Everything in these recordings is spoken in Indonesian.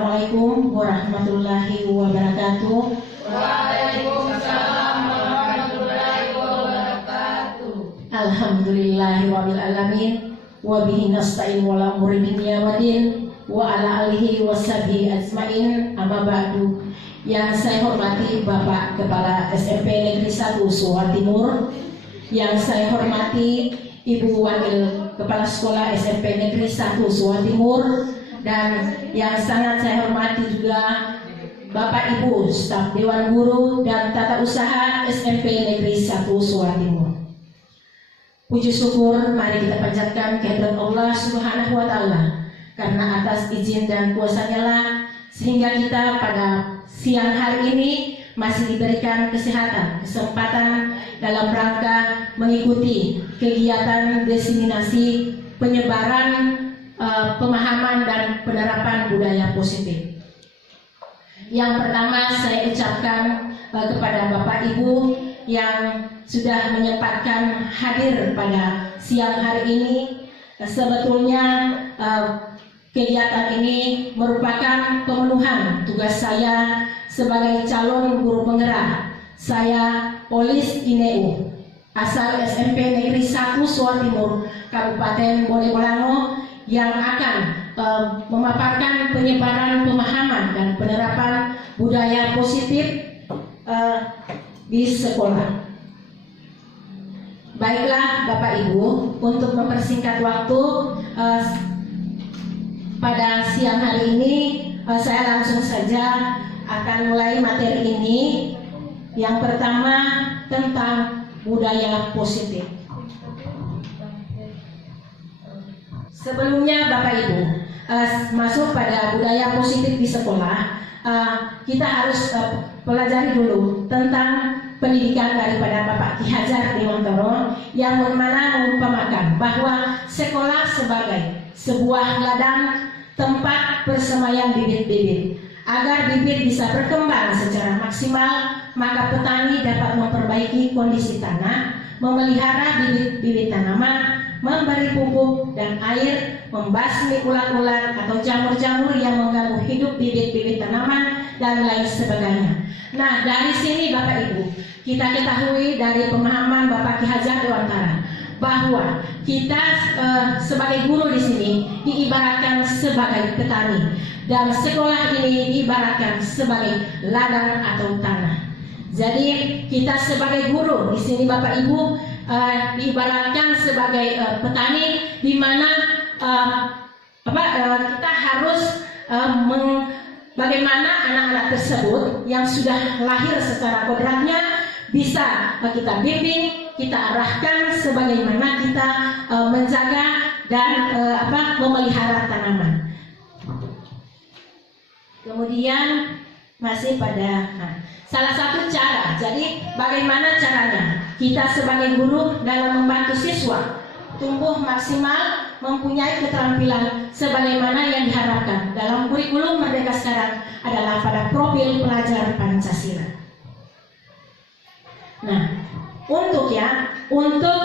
Assalamualaikum warahmatullahi wabarakatuh. Waalaikumsalam warahmatullahi wabarakatuh. Alhamdulillahirabbil alamin wa bihi nasta'in wala muridin wadin wa ala alihi washabihi ajmain, amma ba'du. Yang saya hormati Bapak Kepala SMP Negeri 1 Suwa Timur, yang saya hormati Ibu Wakil Kepala Sekolah SMP Negeri 1 Suwa Timur, dan yang sangat saya hormati juga Bapak Ibu staf Dewan Guru dan Tata Usaha SMP Negeri 1 Suwa Timur. Puji syukur mari kita panjatkan kehadirat Allah Subhanahu wa taala, karena atas izin dan kuasa-Nya lah sehingga kita pada siang hari ini masih diberikan kesempatan dalam rangka mengikuti kegiatan diseminasi penyebaran pemahaman dan penerapan budaya positif. Yang pertama saya ucapkan kepada Bapak Ibu yang sudah menyempatkan hadir pada siang hari ini. Sebetulnya kegiatan ini merupakan pemenuhan tugas saya sebagai calon guru penggerak. Saya Olis Ineu, asal SMP Negeri 1 Suwa Timur, Kabupaten Bolebolango, yang akan memaparkan penyebaran pemahaman dan penerapan budaya positif di sekolah. Baiklah Bapak Ibu, untuk mempersingkat waktu, pada siang hari ini saya langsung saja akan mulai materi ini. Yang pertama tentang budaya positif. Sebelumnya Bapak Ibu masuk pada budaya positif di sekolah, kita harus pelajari dulu tentang pendidikan daripada Bapak Ki Hajar Dewantara, yang mana mengumpamakan bahwa sekolah sebagai sebuah ladang tempat persemaian bibit-bibit. Agar bibit bisa berkembang secara maksimal, maka petani dapat memperbaiki kondisi tanah, memelihara bibit-bibit tanaman, memberi pupuk dan air, membasmi ulat-ulat atau jamur-jamur yang mengganggu hidup bibit-bibit tanaman, dan lain sebagainya. Nah, dari sini Bapak Ibu, kita ketahui dari pemahaman Bapak Ki Hajar Dewantara bahwa kita sebagai guru di sini diibaratkan sebagai petani, dan sekolah ini diibaratkan sebagai ladang atau tanah. Jadi kita sebagai guru di sini Bapak Ibu diibaratkan sebagai petani, di mana kita harus bagaimana anak-anak tersebut yang sudah lahir secara kodratnya bisa kita bimbing, kita arahkan sebagaimana kita menjaga dan memelihara tanaman. Kemudian masih pada salah satu cara. Jadi bagaimana caranya kita sebagai guru dalam membantu siswa tumbuh maksimal, mempunyai keterampilan sebagaimana yang diharapkan dalam kurikulum Merdeka sekarang adalah pada profil pelajar Pancasila. Nah, untuk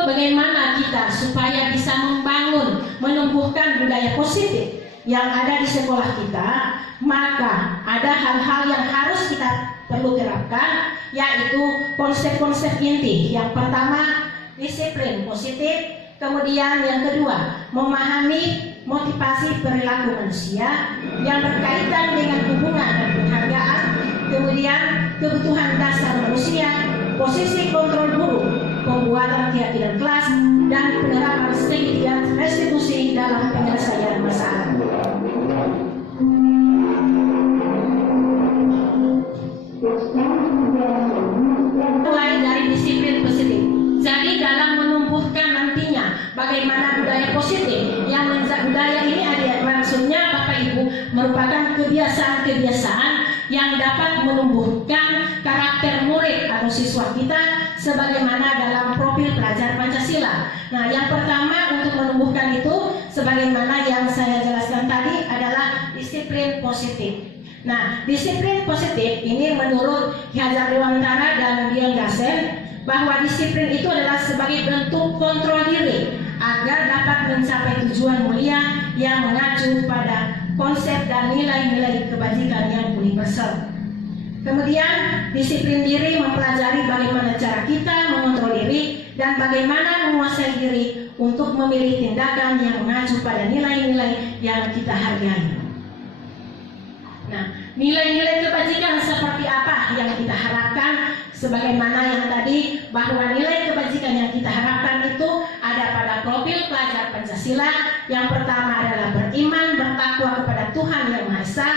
bagaimana kita supaya bisa membangun, menumbuhkan budaya positif yang ada di sekolah kita, maka ada hal-hal yang harus kita perlu terapkan, yaitu konsep-konsep inti. Yang pertama, disiplin positif. Kemudian yang kedua, memahami motivasi perilaku manusia yang berkaitan dengan hubungan dan penghargaan. Kemudian kebutuhan dasar manusia, posisi kontrol guru, pembuatan keyakinan kelas, dan penerapan strategi restitusi dalam penyelesaian masalah. Mulai dari disiplin positif. Jadi dalam menumbuhkan nantinya bagaimana budaya positif, yang budaya ini maksudnya Bapak Ibu merupakan kebiasaan-kebiasaan yang dapat menumbuhkan karakter murid atau siswa kita sebagaimana dalam profil pelajar Pancasila. Nah, yang pertama untuk menumbuhkan itu sebagaimana yang saya jelaskan tadi adalah disiplin positif. Nah, disiplin positif ini menurut Ki Hajar Dewantara dan Dian Gassen bahwa disiplin itu adalah sebagai bentuk kontrol diri agar dapat mencapai tujuan mulia yang mengacu pada konsep dan nilai-nilai kebajikan yang universal. Kemudian disiplin diri mempelajari bagaimana cara kita mengontrol diri dan bagaimana menguasai diri untuk memilih tindakan yang mengacu pada nilai-nilai yang kita hargai. Nah, nilai-nilai kebajikan seperti apa yang kita harapkan? Sebagaimana yang tadi, bahwa nilai kebajikan yang kita harapkan itu ada pada profil pelajar Pancasila. Yang pertama adalah beriman, bertakwa kepada Tuhan Yang Maha Esa,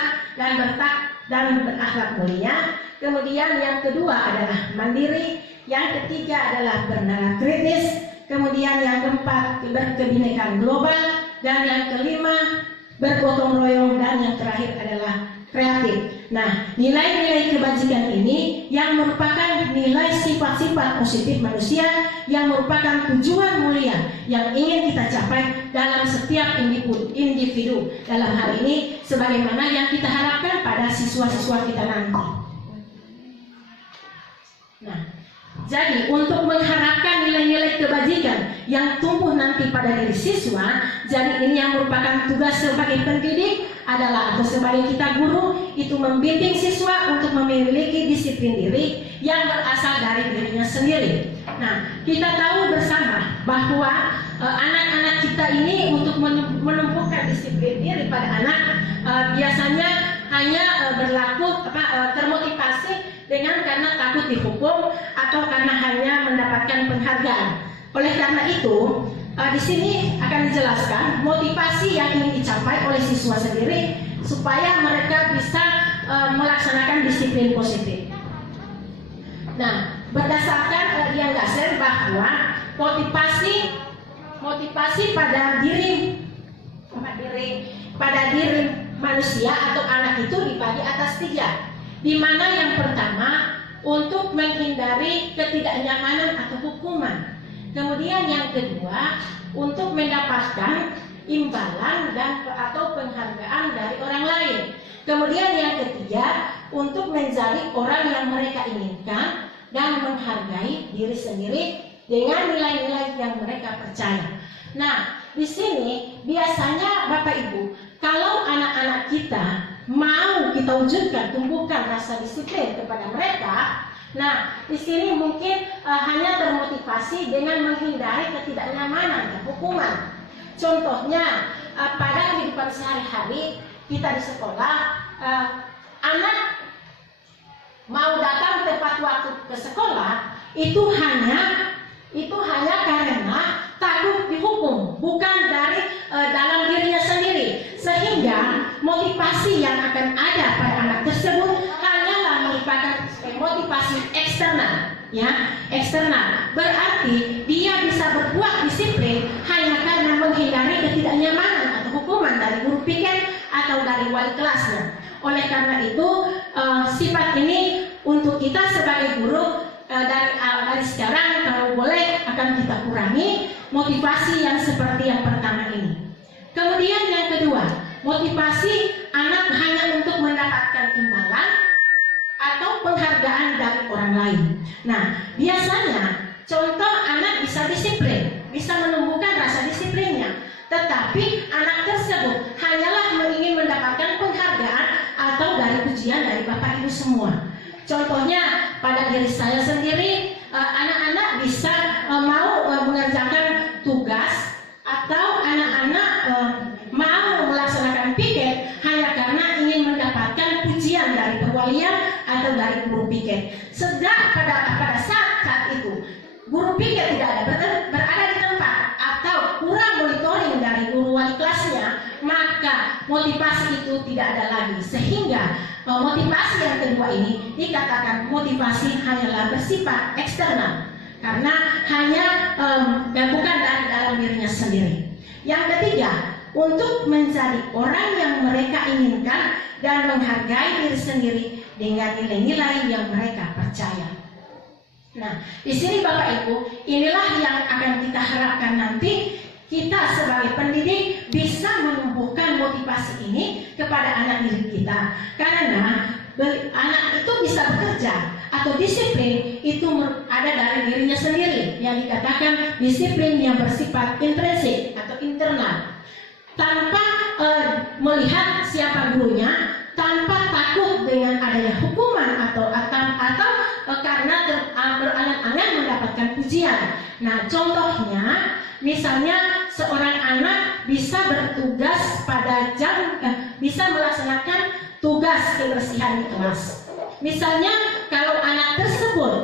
dan berakhlak mulia. Kemudian yang kedua adalah mandiri. Yang ketiga adalah bernalar kritis. Kemudian yang keempat berkebinekaan global. Dan yang kelima bergotong royong. Dan yang terakhir adalah kreatif. Nah, nilai-nilai kebajikan ini yang merupakan nilai sifat-sifat positif manusia yang merupakan tujuan mulia yang ingin kita capai dalam setiap individu. Dalam hal ini sebagaimana yang kita harapkan pada siswa-siswa kita nanti. Nah, jadi untuk mengharapkan nilai-nilai kebajikan yang tumbuh nanti pada diri siswa, jadi ini yang merupakan tugas sebagai pendidik adalah atau sebagai kita guru itu membimbing siswa untuk memiliki disiplin diri yang berasal dari dirinya sendiri. Nah, kita tahu bersama bahwa anak-anak kita ini untuk menumbuhkan disiplin diri pada anak biasanya hanya berlaku termotivasi dengan karena takut dihukum atau karena hanya mendapatkan penghargaan. Oleh karena itu, di sini akan dijelaskan motivasi yang ingin dicapai oleh siswa sendiri supaya mereka bisa melaksanakan disiplin positif. Nah, berdasarkan Dian Gasser bahwa motivasi pada diri manusia atau anak itu dibagi atas 3, di mana yang pertama untuk menghindari ketidaknyamanan atau hukuman. Kemudian yang kedua untuk mendapatkan imbalan atau penghargaan dari orang lain. Kemudian yang ketiga untuk menjadi orang yang mereka inginkan dan menghargai diri sendiri dengan nilai-nilai yang mereka percaya. Nah, di sini biasanya Bapak Ibu, kalau anak-anak kita mau kita wujudkan, tumbuhkan rasa disiplin kepada mereka. Nah, di sini mungkin hanya termotivasi dengan menghindari ketidaknyamanan dan hukuman. Contohnya pada kehidupan sehari-hari kita di sekolah, anak mau datang tepat waktu ke sekolah itu hanya karena takut dihukum, bukan dari dalam dirinya sendiri. Sehingga motivasi yang akan ada pada anak tersebut hanyalah merupakan motivasi eksternal, ya, eksternal. Berarti dia bisa berbuat disiplin hanya karena menghindari ketidaknyamanan atau hukuman dari guru piket atau dari wali kelasnya. Oleh karena itu, sifat ini untuk kita sebagai guru dari sekarang kalau boleh akan kita kurangi motivasi yang seperti yang pertama ini. Kemudian yang kedua, motivasi anak hanya untuk mendapatkan imbalan atau penghargaan dari orang lain. Nah, biasanya contoh anak bisa disiplin, bisa menumbuhkan rasa disiplinnya, tetapi anak tersebut hanyalah ingin mendapatkan penghargaan atau dari pujian dari Bapak Ibu semua. Contohnya pada diri saya sendiri, anak-anak bisa mau mengerjakan tugas atau anak-anak mau melaksanakan piket hanya karena ingin mendapatkan pujian dari perwalian atau dari guru piket. Sedang pada saat itu guru piket tidak berada di tempat atau kurang monitoring dari guru wali kelasnya, maka motivasi itu tidak ada lagi. Sehingga motivasi yang kedua ini dikatakan motivasi hanyalah bersifat eksternal karena hanya bukan dari dalam dirinya sendiri. Yang ketiga, untuk menjadi orang yang mereka inginkan dan menghargai diri sendiri dengan nilai-nilai yang mereka percaya. Nah, di sini Bapak Ibu, inilah yang akan kita harapkan nanti kita sebagai pendidik bisa menumbuhkan motivasi ini kepada anak didik kita. Karena anak itu bisa bekerja atau disiplin itu ada dari dirinya sendiri, yang dikatakan disiplin yang bersifat intrinsik atau internal. Tanpa melihat siapa gurunya tanpa takut dengan adanya hukuman atau karena berangan-angan mendapatkan pujian. Nah, contohnya misalnya seorang anak bisa bertugas pada bisa melaksanakan tugas kebersihan di kelas. Misalnya kalau anak tersebut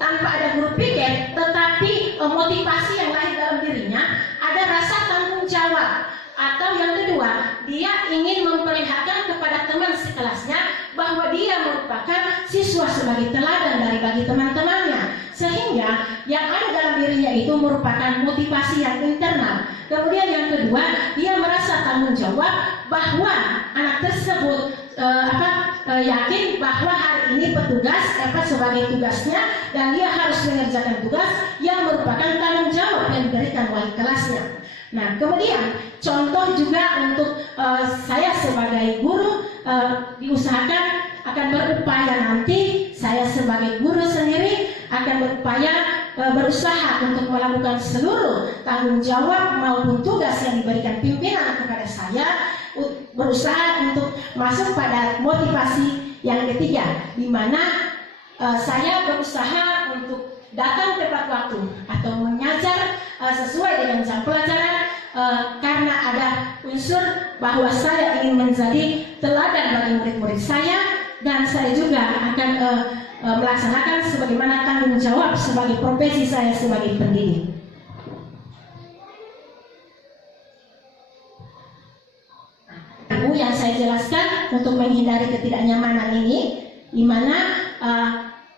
tanpa ada guru piket, tetapi motivasi yang lahir dalam dirinya ada rasa tanggung jawab, atau yang kedua dia ingin memperlihatkan kepada teman sekelasnya bahwa dia merupakan siswa sebagai teladan bagi teman-temannya, sehingga yang ada dalam dirinya itu merupakan motivasi yang internal. Kemudian yang kedua, dia merasa tanggung jawab bahwa anak tersebut yakin bahwa hari ini petugas sebagai tugasnya dan dia harus mengerjakan tugas yang merupakan tanggung jawab yang diberikan wali kelasnya. Nah, kemudian contoh juga untuk saya sebagai guru, diusahakan akan berupaya nanti saya sebagai guru sendiri akan berusaha untuk melakukan seluruh tanggung jawab maupun tugas yang diberikan pimpinan kepada saya, berusaha untuk masuk pada motivasi yang ketiga, di mana saya berusaha untuk datang tepat waktu atau mengajar sesuai dengan jam pelajaran, karena ada unsur bahwa saya ingin menjadi teladan bagi murid-murid saya, dan saya juga akan melaksanakan sebagaimana tanggung jawab sebagai profesi saya sebagai pendidik. Ibu, yang saya jelaskan untuk menghindari ketidaknyamanan ini, di mana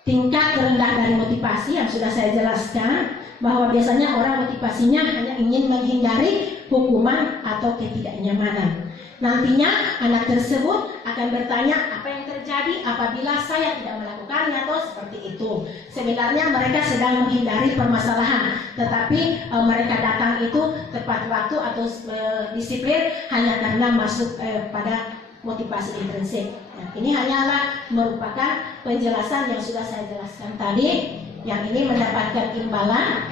tingkat terendah dari motivasi yang sudah saya jelaskan, bahwa biasanya orang motivasinya hanya ingin menghindari hukuman atau ketidaknyamanan. Nantinya anak tersebut akan bertanya apa yang terjadi apabila saya tidak melakukannya atau seperti itu. Sebenarnya mereka sedang menghindari permasalahan, tetapi mereka datang itu tepat waktu atau disiplin hanya karena masuk pada motivasi intrinsik. Nah, ini hanyalah merupakan penjelasan yang sudah saya jelaskan tadi. Yang ini mendapatkan imbalan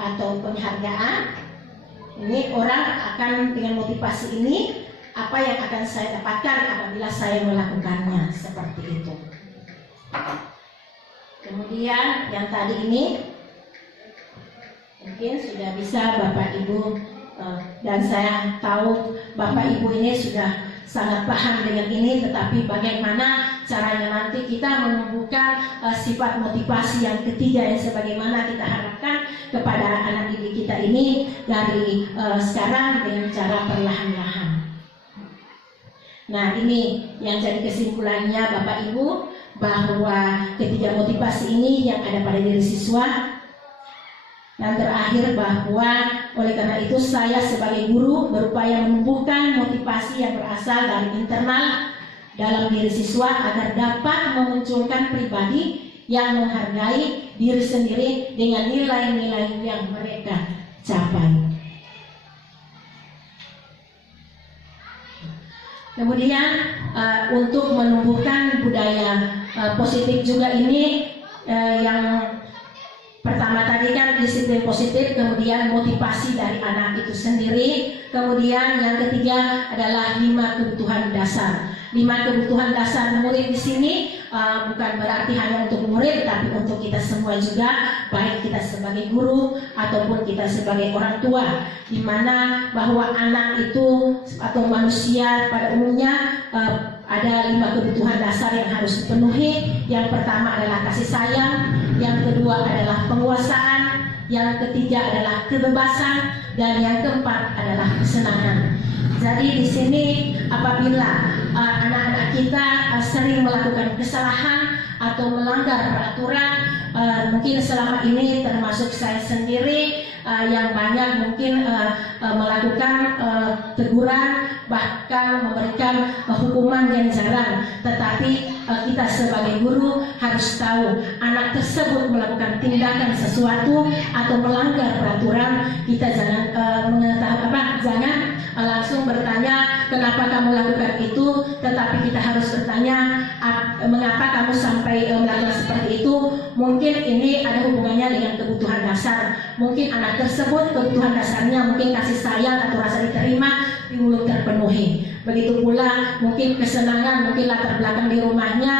atau penghargaan. Ini orang akan dengan motivasi ini, apa yang akan saya dapatkan apabila saya melakukannya, seperti itu. Kemudian yang tadi ini mungkin sudah bisa Bapak Ibu, dan saya tahu Bapak Ibu ini sudah sangat paham dengan ini, tetapi bagaimana caranya nanti kita menumbuhkan sifat motivasi yang ketiga yang sebagaimana kita harapkan kepada anak didik kita ini dari sekarang dengan cara perlahan-lahan. Nah, ini yang jadi kesimpulannya Bapak Ibu, bahwa ketiga motivasi ini yang ada pada diri siswa. Dan terakhir, bahwa oleh karena itu saya sebagai guru berupaya menumbuhkan motivasi yang berasal dari internal dalam diri siswa agar dapat memunculkan pribadi yang menghargai diri sendiri dengan nilai-nilai yang mereka capai. Kemudian untuk menumbuhkan budaya positif juga ini, yang pertama tadi kan disiplin positif, kemudian motivasi dari anak itu sendiri, kemudian yang ketiga adalah 5 kebutuhan dasar. 5 kebutuhan dasar murid di sini bukan berarti hanya untuk murid, tapi untuk kita semua juga, baik kita sebagai guru ataupun kita sebagai orang tua, di mana bahwa anak itu atau manusia pada umumnya ada 5 kebutuhan dasar yang harus dipenuhi. Yang pertama adalah kasih sayang, yang kedua adalah penguasaan, yang ketiga adalah kebebasan, dan yang keempat adalah kesenangan. Jadi di sini apabila anak-anak kita sering melakukan kesalahan atau melanggar peraturan, mungkin selama ini termasuk saya sendiri yang banyak mungkin melakukan teguran, bahkan memberikan hukuman yang jarang. Tetapi kita sebagai guru harus tahu anak tersebut melakukan tindakan sesuatu atau melanggar peraturan, kita jangan jangan langsung bertanya kenapa kamu lakukan itu, tetapi kita harus bertanya mengapa kamu sampai melakukan seperti itu. Mungkin mungkin ini ada hubungannya dengan kebutuhan dasar. Mungkin anak tersebut kebutuhan dasarnya mungkin kasih sayang atau rasa diterima belum terpenuhi. Begitu pula mungkin kesenangan, mungkin latar belakang di rumahnya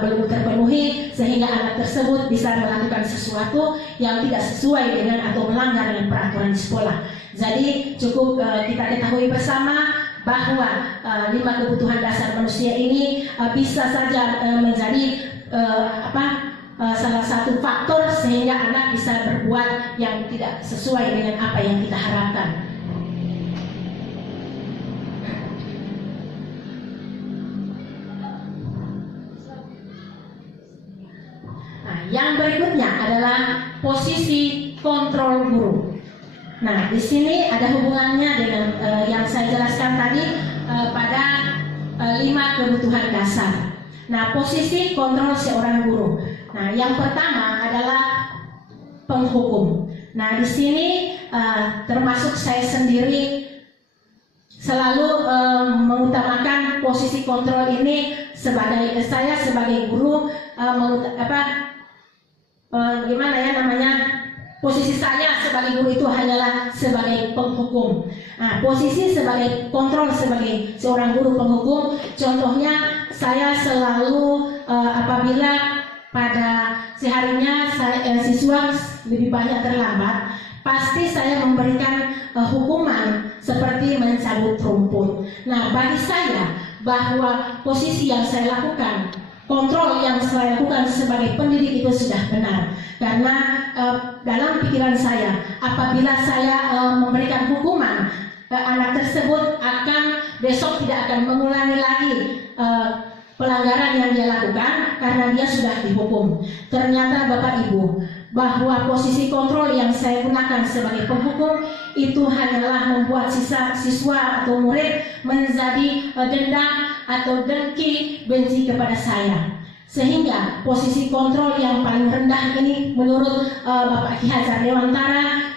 belum terpenuhi, sehingga anak tersebut bisa melakukan sesuatu yang tidak sesuai dengan atau melanggar dengan peraturan sekolah. Jadi cukup kita ketahui bersama bahwa 5 kebutuhan dasar manusia ini bisa saja menjadi salah satu faktor sehingga anak bisa berbuat yang tidak sesuai dengan apa yang kita harapkan. Nah, yang berikutnya adalah posisi kontrol guru. Nah, di sini ada hubungannya dengan yang saya jelaskan tadi pada 5 kebutuhan dasar. Nah, posisi kontrol seorang guru. Nah, yang pertama adalah penghukum. Nah, di sini termasuk saya sendiri selalu mengutamakan posisi kontrol ini sebagai saya sebagai guru posisi saya sebagai guru itu hanyalah sebagai penghukum. Nah, posisi sebagai kontrol sebagai seorang guru penghukum, contohnya saya selalu apabila pada seharinya siswa lebih banyak terlambat, pasti saya memberikan hukuman seperti mencabut rumput. Nah, bagi saya bahwa posisi yang saya lakukan, kontrol yang saya lakukan sebagai pendidik itu sudah benar. Karena dalam pikiran saya, apabila saya memberikan hukuman, anak tersebut besok tidak akan mengulangi lagi pelanggaran yang dia lakukan karena dia sudah dihukum. Ternyata Bapak Ibu, bahwa posisi kontrol yang saya gunakan sebagai penghukum itu hanyalah membuat siswa atau murid menjadi dendam atau dengki, benci kepada saya. Sehingga posisi kontrol yang paling rendah ini menurut Bapak Ki Hajar Dewantara,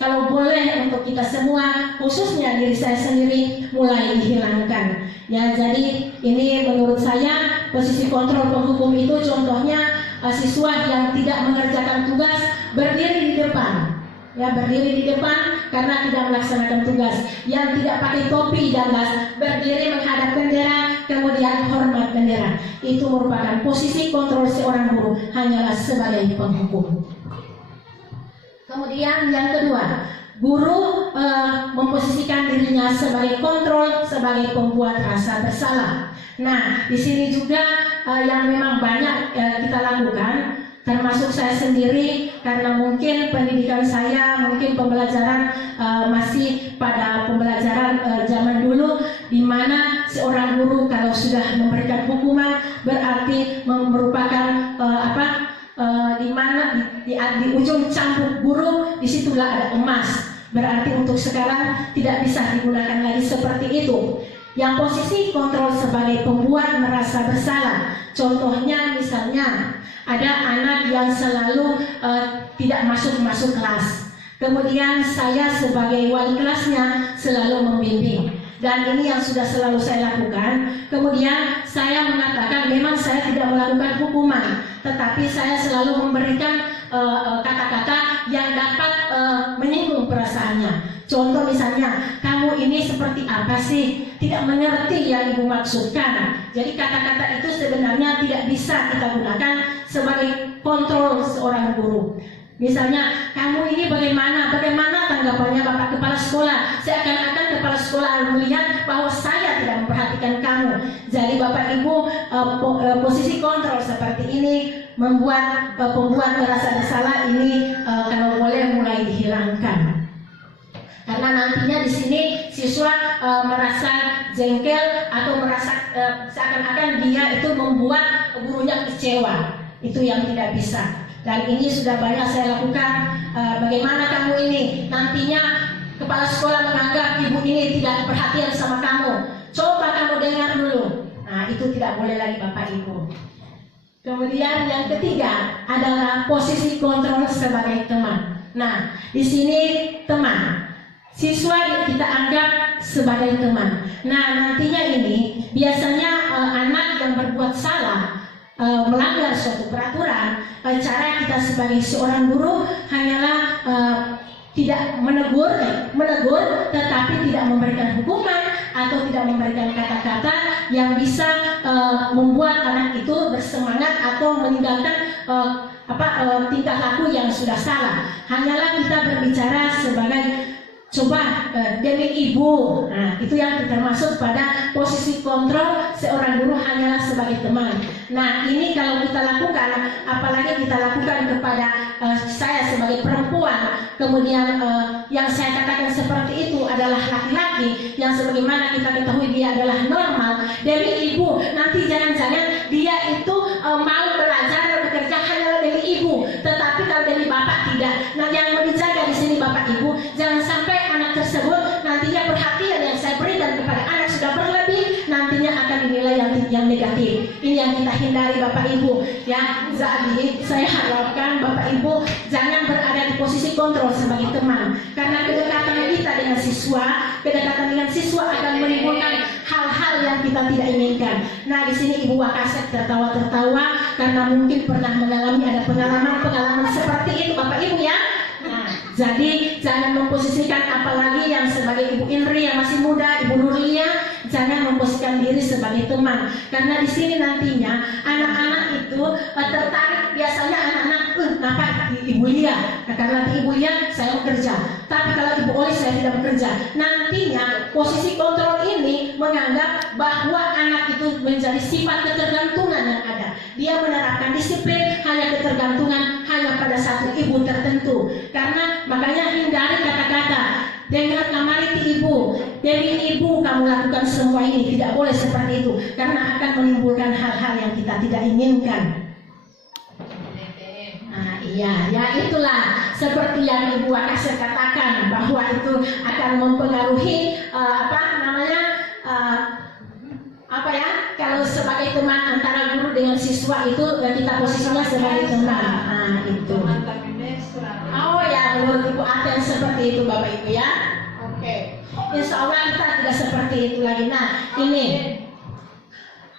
kalau boleh untuk kita semua, khususnya diri saya sendiri, mulai dihilangkan. Ya, jadi ini menurut saya posisi kontrol penghukum itu contohnya siswa yang tidak mengerjakan tugas berdiri di depan. Ya, berdiri di depan karena tidak melaksanakan tugas. Yang tidak pakai topi dan jas, berdiri menghadap bendera, kemudian hormat bendera. Itu merupakan posisi kontrol seorang guru, hanyalah sebagai penghukum. Kemudian yang kedua, guru memposisikan dirinya sebagai kontrol, sebagai pembuat rasa bersalah. Nah, di sini juga yang memang banyak kita lakukan, termasuk saya sendiri, karena mungkin pendidikan saya, mungkin pembelajaran masih pada pembelajaran zaman dulu, di mana seorang guru kalau sudah memberikan hukuman berarti merupakan di ujung cambuk guru disitulah ada emas. Berarti untuk sekarang tidak bisa digunakan lagi seperti itu. Yang posisi kontrol sebagai pembuat merasa bersalah. Contohnya misalnya ada anak yang selalu tidak masuk kelas. Kemudian saya sebagai wali kelasnya selalu membimbing. Dan ini yang sudah selalu saya lakukan. Kemudian saya mengatakan memang saya tidak melakukan hukuman, tetapi saya selalu memberikan kata-kata yang dapat menyinggung perasaannya. Contoh misalnya, kamu ini seperti apa sih? Tidak mengerti yang ibu maksudkan. Jadi kata-kata itu sebenarnya tidak bisa kita gunakan sebagai kontrol seorang guru. Misalnya, kamu ini bagaimana tanggapannya Bapak Kepala Sekolah? Seakan-akan Kepala Sekolah melihat bahwa saya tidak memperhatikan kamu. Jadi Bapak Ibu, posisi kontrol seperti ini membuat pembuat merasa bersalah ini kalau boleh mulai dihilangkan. Karena nantinya di sini siswa merasa jengkel atau merasa seakan-akan dia itu membuat gurunya kecewa. Itu yang tidak bisa. Dan ini sudah banyak saya lakukan. Bagaimana kamu ini? Nantinya kepala sekolah menganggap ibu ini tidak perhatian sama kamu. Coba kamu dengar dulu. Nah, itu tidak boleh lagi Bapak Ibu. Kemudian yang ketiga adalah posisi kontrol sebagai teman. Nah, di sini teman. Siswa kita anggap sebagai teman. Nah, nantinya ini biasanya anak yang berbuat salah melanggar suatu peraturan, cara kita sebagai seorang guru hanyalah tidak menegur, tetapi tidak memberikan hukuman atau tidak memberikan kata-kata yang bisa membuat anak itu bersemangat atau meninggalkan tingkah laku yang sudah salah. Hanyalah kita berbicara sebagai coba demi ibu. Nah, itu yang termasuk pada posisi kontrol seorang guru hanyalah sebagai teman. Nah, ini kalau kita lakukan, apalagi kita lakukan kepada saya sebagai perempuan, kemudian yang saya katakan seperti itu adalah laki-laki yang sebagaimana kita ketahui dia adalah normal. Demi ibu, nanti jangan-jangan dia itu mau belajar dan bekerja hanyalah demi ibu, tetapi kalau demi bapak tidak. Nah, yang mau dijaga di sini bapak ibu, jangan sampai anak tersebut nantinya perhatian yang saya berikan kepada anak sudah berlebih, nantinya akan dinilai yang negatif. Ini yang kita hindari bapak ibu ya. Jadi saya harapkan bapak ibu jangan berada di posisi kontrol sebagai teman, karena kedekatan kita dengan siswa akan menimbulkan hal-hal yang kita tidak inginkan. Nah, di sini Ibu Wakasek tertawa-tertawa karena mungkin pernah mengalami ada pengalaman seperti itu bapak ibu ya. Nah, jadi jangan memposisikan, apalagi yang sebagai Ibu Indri yang masih muda, Ibu Nurlia, jangan memposisikan diri sebagai teman, karena di sini nantinya anak-anak itu tertarik. Biasanya anak-anak kenapa Ibu Lia? Karena Ibu Lia saya bekerja, tapi kalau Ibu Oli saya tidak bekerja. Nantinya posisi kontrol ini menganggap bahwa anak itu menjadi sifat ketergantungan yang ada. Dia menerapkan disiplin hanya ketergantungan hanya pada satu ibu tertentu. Karena makanya hindari kata-kata dengar kamari ibu, demi ibu kamu lakukan semua ini, tidak boleh seperti itu, karena akan menimbulkan hal-hal yang kita tidak inginkan. Nah, iya, ya itulah seperti yang Ibu Wakasek katakan bahwa itu akan mempengaruhi kalau sebagai teman antara guru dengan siswa itu kita posisinya sebagai teman. Nah, itu. Oh ya, menurut Ibu Aten seperti itu Bapak Ibu ya. Oke. Insya Allah kita tidak seperti itu lagi. Nah, ini.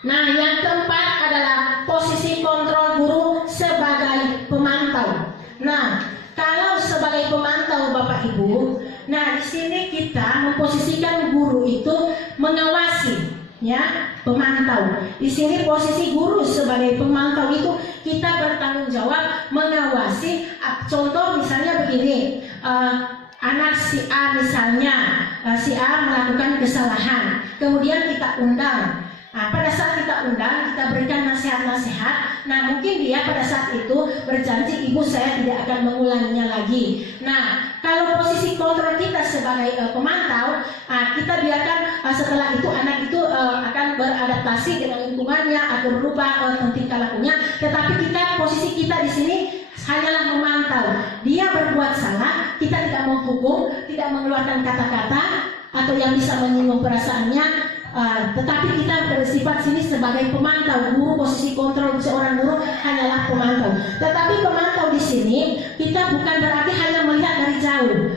Nah, yang keempat adalah posisi kontrol guru sebagai pemantau. Nah, kalau sebagai pemantau Bapak Ibu, nah di sini kita memposisikan guru itu mengawasi, ya, pemantau. Di sini posisi guru sebagai pemantau itu kita bertanggung jawab mengawasi. Contoh misalnya begini, anak si A misalnya, si A melakukan kesalahan, kemudian kita undang. Nah, pada saat kita undang, kita berikan nasihat-nasihat. Nah, mungkin dia pada saat itu berjanji, ibu saya tidak akan mengulanginya lagi. Nah, kalau posisi kontrol kita sebagai pemantau, kita biarkan setelah itu anak itu akan beradaptasi dengan lingkungannya atau berubah tingkah lakunya. Tetapi posisi kita di sini hanyalah memantau. Dia berbuat salah, kita tidak menghukum, tidak mengeluarkan kata-kata atau yang bisa menyinggung perasaannya. Tetapi kita bersifat sini sebagai pemantau. Guru, posisi kontrol seorang guru hanyalah pemantau. Tetapi pemantau di sini kita bukan berarti hanya melihat dari jauh.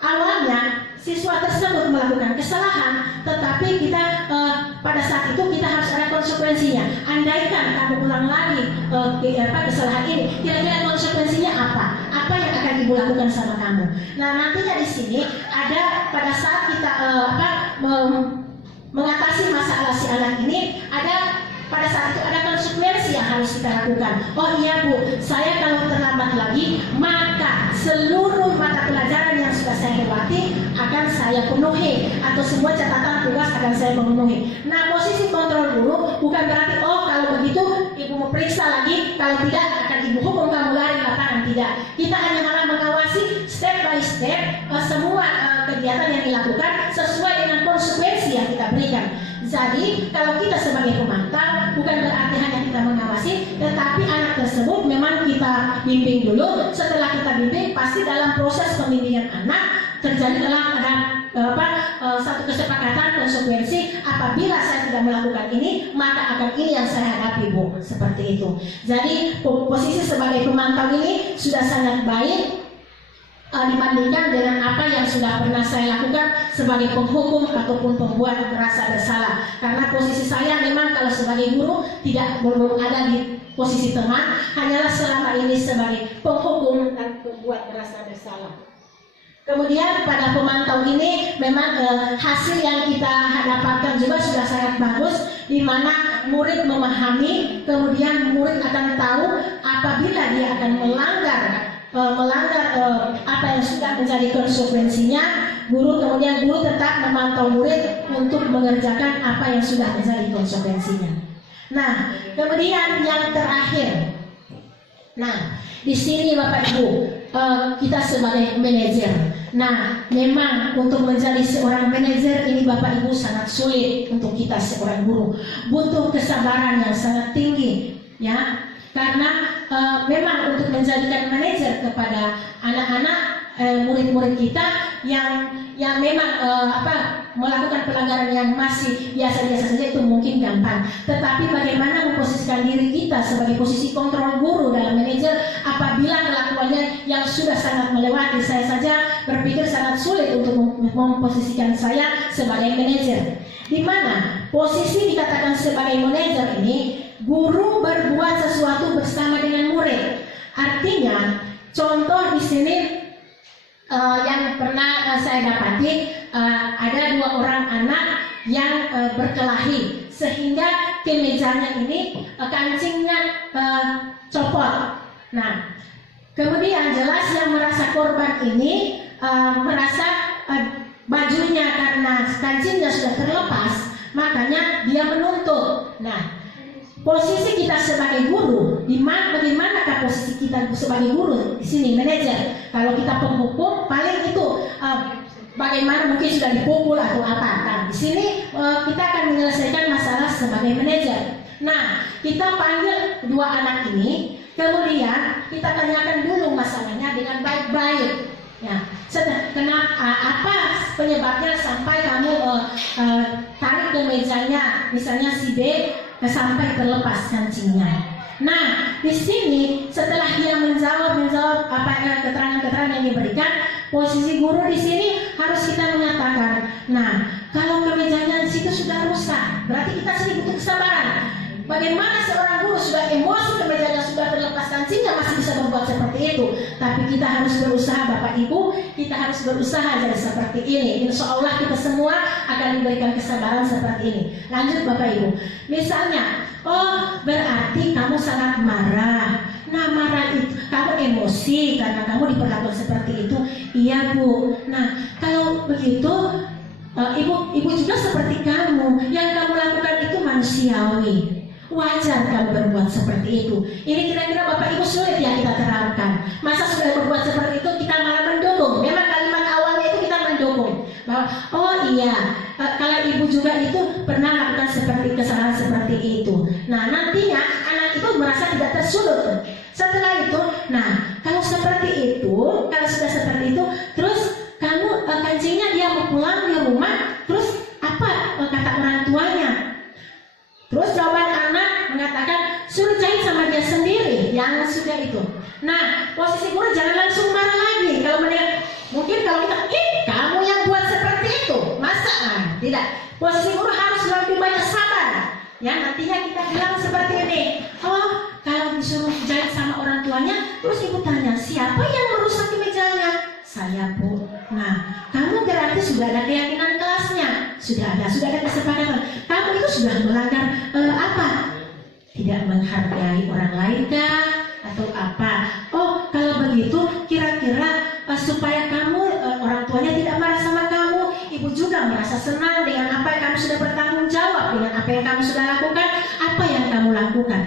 Awalnya siswa tersebut melakukan kesalahan, tetapi kita pada saat itu kita harus ada konsekuensinya. Andaikan kamu ulang lagi kesalahan ini, kira-kira konsekuensinya apa? Apa yang akan ibu lakukan sama kamu? Nah, nantinya di sini ada pada saat kita mengatasi masalah si anak ini, ada pada saat itu ada konsekuensi yang harus kita lakukan. Oh iya Bu, saya kalau terlambat lagi maka seluruh mata pelajaran yang sudah saya lewati akan saya penuhi, atau semua catatan tugas akan saya memenuhi. Nah, posisi kontrol guru bukan berarti kalau begitu ibu mau periksa lagi, kalau tidak akan ibu hukum kamu lari lapangan. Tidak, kita hanya malah mengawasi step by step semua kegiatan yang dilakukan sesuai dengan konsekuensi yang kita berikan. Jadi kalau kita sebagai pemantau bukan berarti hanya kita mengawasi, tetapi anak tersebut memang kita bimbing dulu. Setelah kita bimbing, pasti dalam proses pembimbingan anak terjadi ada satu kesepakatan konsekuensi. Apabila saya tidak melakukan ini, maka akan ini yang saya hadapi Bu, seperti itu. Jadi posisi sebagai pemantau ini sudah sangat baik. dibandingkan dengan apa yang sudah pernah saya lakukan sebagai penghukum ataupun pembuat merasa bersalah. Karena posisi saya memang kalau sebagai guru belum ada di posisi teman, hanyalah selama ini sebagai penghukum dan pembuat merasa bersalah. Kemudian pada pemantau ini memang hasil yang kita dapatkan juga sudah sangat bagus, di mana murid memahami, kemudian murid akan tahu apabila dia akan melanggar apa yang sudah menjadi konsekuensinya. Kemudian guru tetap memantau murid untuk mengerjakan apa yang sudah menjadi konsekuensinya. Nah, kemudian yang terakhir, di sini Bapak Ibu, kita sebagai manajer. Nah, memang untuk menjadi seorang manajer ini Bapak Ibu sangat sulit untuk kita seorang guru. Butuh kesabaran yang sangat tinggi, ya. Karena memang untuk menjadikan manajer kepada anak-anak murid-murid kita yang memang melakukan pelanggaran yang masih biasa-biasa saja itu mungkin gampang. Tetapi bagaimana memposisikan diri kita sebagai posisi kontrol guru dalam manajer apabila kelakuannya yang sudah sangat melewati. Saya saja berpikir sangat sulit untuk memposisikan saya sebagai manajer. Di mana posisi dikatakan sebagai manajer ini, guru berbuat sesuatu bersama dengan murid. Artinya, contoh di sini yang pernah saya dapati, ada 2 orang anak yang berkelahi sehingga kemejanya ini kancingnya copot. Nah, kemudian jelas yang merasa korban ini merasa bajunya karena kancingnya sudah terlepas, makanya dia menuntut. Nah, posisi kita sebagai guru, bagaimanakah posisi kita sebagai guru di sini manajer? Kalau kita penghukum, paling itu bagaimana mungkin sudah dipukul atau apa. Nah, di sini kita akan menyelesaikan masalah sebagai manajer. Nah, kita panggil 2 anak ini, kemudian kita tanyakan dulu masalahnya dengan baik-baik. Ya, apa penyebabnya sampai kamu tarik ke mejanya, misalnya si B sampai terlepas kancingnya. Nah, di sini setelah dia menjawab apa keterangan-keterangan yang diberikan, posisi guru di sini harus kita mengatakan, nah, kalau kemejanya di situ sudah rusak, berarti kita sini butuh kesabaran. Bagaimana seorang guru sudah emosi, kemejanya sudah terlepas kancingnya masih bisa berbuat seperti itu. Tapi kita harus berusaha Bapak Ibu, kita harus berusaha jadi seperti ini. Insya Allah kita semua akan diberikan kesabaran seperti ini. Lanjut Bapak Ibu. Misalnya, oh berarti kamu sangat marah. Nah, marah itu kamu emosi karena kamu diperlakukan seperti itu. Iya Bu. Nah, kalau begitu ibu juga seperti kamu. Yang kamu lakukan itu manusiawi. Wajar kamu berbuat seperti itu. Ini kira-kira Bapak Ibu sulit ya kita terapkan. Masa sudah berbuat seperti itu kita malah mendukung. Memang kalimat awalnya itu kita mendukung bahwa oh iya, kalau ibu juga itu pernah melakukan seperti kesalahan seperti itu. Nah, nantinya anak itu merasa tidak tersulut. Setelah itu, nah kalau seperti itu, kalau sudah seperti itu, terus kamu kancingnya dia mau pulang di rumah, terus apa kata orang tuanya? Terus jawaban anak mengatakan suruh jahit sama dia sendiri yang sudah itu. Nah, posisi guru jangan langsung marah lagi. Kalau mungkin kalau kita, kamu yang buat seperti itu, masa? Nah, tidak. Posisi guru harus lebih banyak sabar. Ya, nantinya kita bilang seperti ini. Oh, kalau disuruh jahit sama orang tuanya, terus ibu tanya siapa yang merusak mejanya? Saya Bu. Nah, kamu berarti sudah ada keyakinan kelasnya, sudah ada kesepakatan. Kamu itu sudah melanggar apa? Tidak menghargai orang lain kah? Atau apa? Oh, kalau begitu kira-kira supaya kamu orang tuanya tidak marah sama kamu, ibu juga merasa senang dengan apa yang kamu sudah bertanggung jawab, dengan apa yang kamu sudah lakukan. Apa yang kamu lakukan?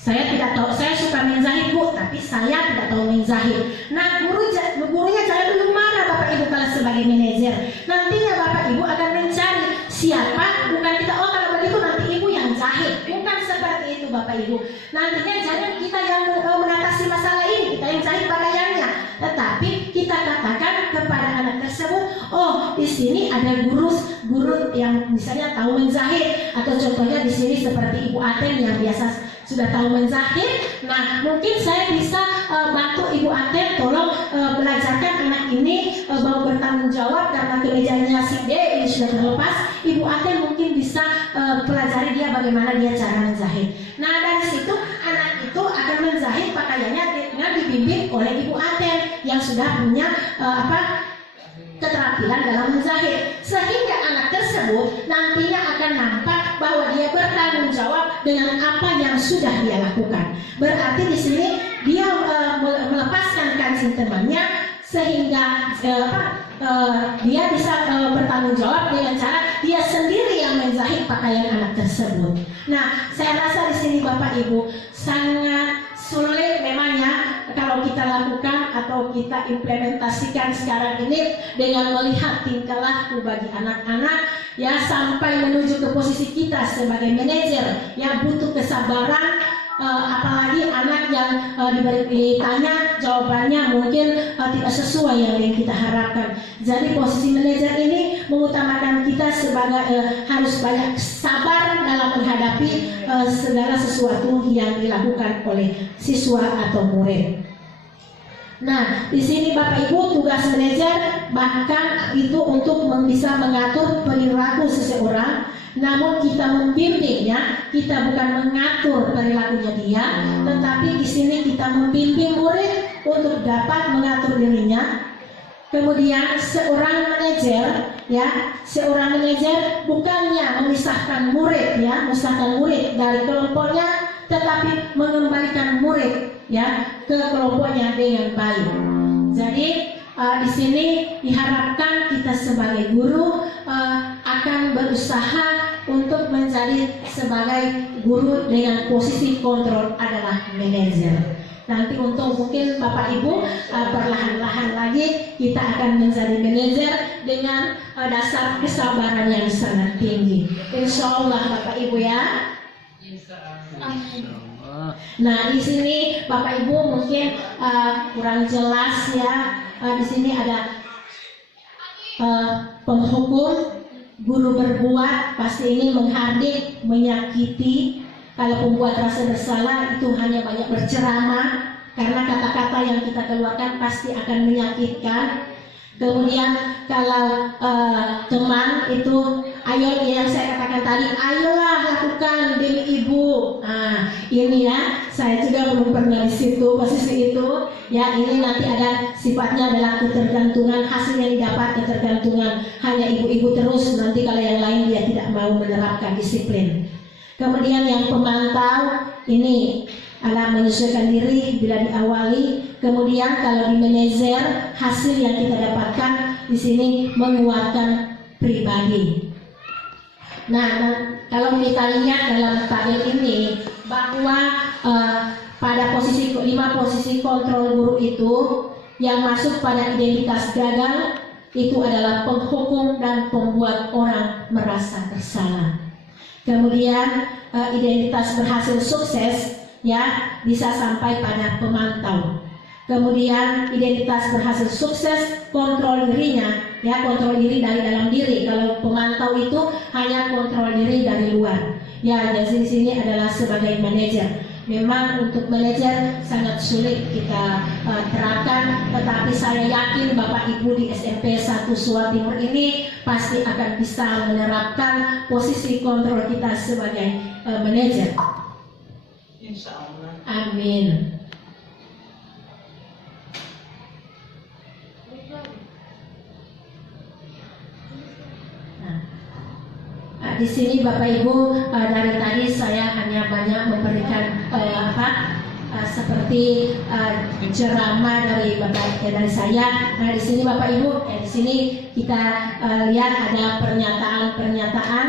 Saya tidak tahu, saya suka menjahit Bu, tapi saya tidak tahu menjahit. Nah, gurunya jangan dulu marah Bapak Ibu kalau sebagai manajer. Nantinya Bapak Ibu akan mencari siapa, bukan kita, oh kalau begitu nanti ibu yang jahit. Bukan seperti itu Bapak Ibu. Nantinya jangan kita yang mengatasi masalah ini, kita yang jahit pakaiannya. Tetapi kita katakan kepada anak tersebut, oh di sini ada guru yang misalnya tahu menjahit, atau contohnya di sini seperti Ibu Aten yang biasa sudah tahu menjahit. Nah, mungkin saya bisa bantu Ibu Aten, tolong belajarkan anak ini mau bertanggung jawab karena kemejanya si D ini sudah terlepas. Ibu Aten mungkin bisa pelajari dia bagaimana dia cara menjahit. Nah, dari situ anak itu akan menjahit pakaiannya dengan dibimbing oleh Ibu Aten yang sudah punya keterampilan dalam menjahit, sehingga anak tersebut nantinya akan nampak bahwa dia bertanggung jawab dengan apa yang sudah dia lakukan. Berarti di sini dia melepaskan kancing temannya sehingga dia bisa bertanggung jawab dengan cara dia sendiri yang menjahit pakaian anak tersebut. Nah, saya rasa di sini Bapak Ibu sangat sulit memangnya kalau kita lakukan atau kita implementasikan sekarang ini dengan melihat tingkah laku bagi anak-anak ya, sampai menuju ke posisi kita sebagai manajer yang butuh kesabaran, apalagi anak yang ditanya jawabannya mungkin tidak sesuai yang kita harapkan. Jadi posisi manajer ini mengutamakan kita sebagai harus banyak sabar dalam menghadapi segala sesuatu yang dilakukan oleh siswa atau murid. Nah, di sini Bapak Ibu tugas manajer bahkan itu untuk bisa mengatur perilaku seseorang, namun kita membimbingnya, kita bukan mengatur perilakunya dia, tetapi di sini kita membimbing murid untuk dapat mengatur dirinya. Kemudian seorang manajer bukannya memisahkan murid dari kelompoknya, tetapi mengembalikan murid ke kelompoknya dengan baik. Jadi di sini diharapkan kita sebagai guru akan berusaha untuk menjadi sebagai guru dengan posisi kontrol adalah manajer. Nanti untuk mungkin Bapak Ibu perlahan-lahan lagi kita akan menjadi manajer dengan dasar kesabaran yang sangat tinggi. Insya Allah Bapak Ibu ya. Amin. Nah, di sini Bapak Ibu mungkin kurang jelas ya. Di sini ada penghukum, guru berbuat, pasti ini menghardik, menyakiti. Kalau pembuat rasa bersalah itu hanya banyak berceramah, karena kata-kata yang kita keluarkan pasti akan menyakitkan. Kemudian kalau teman itu, ayo yang saya katakan tadi, ayolah lakukan demi ibu. Nah, ini ya, saya juga belum pernah di situ, posisi itu. Ya, ini nanti ada sifatnya adalah ketergantungan, hasil yang didapat ketergantungan hanya ibu-ibu terus. Nanti kalau yang lain dia tidak mau menerapkan disiplin. Kemudian yang pemantau ini adalah menyesuaikan diri bila diawali. Kemudian kalau di manajer, hasil yang kita dapatkan di sini menguatkan pribadi. Nah, kalau kita lihat dalam tabel ini bahwa pada posisi 5 posisi kontrol guru itu yang masuk pada identitas gagal itu adalah penghukum dan pembuat orang merasa bersalah. Kemudian identitas berhasil sukses ya bisa sampai pada pemantau. Kemudian identitas berhasil sukses kontrol dirinya ya, kontrol diri dari dalam diri. Kalau pemantau itu hanya kontrol diri dari luar. Ya, jadi di sini adalah sebagai manajer. Memang untuk manajer sangat sulit kita terapkan, tetapi saya yakin Bapak Ibu di SMP 1 Suwa Timur ini pasti akan bisa menerapkan posisi kontrol kita sebagai manajer. Insya Allah. Amin. Di sini Bapak Ibu dari tadi saya hanya banyak memberikan seperti ceramah dari Bapak dari saya. Nah, di sini Bapak Ibu, di sini kita lihat ada pernyataan.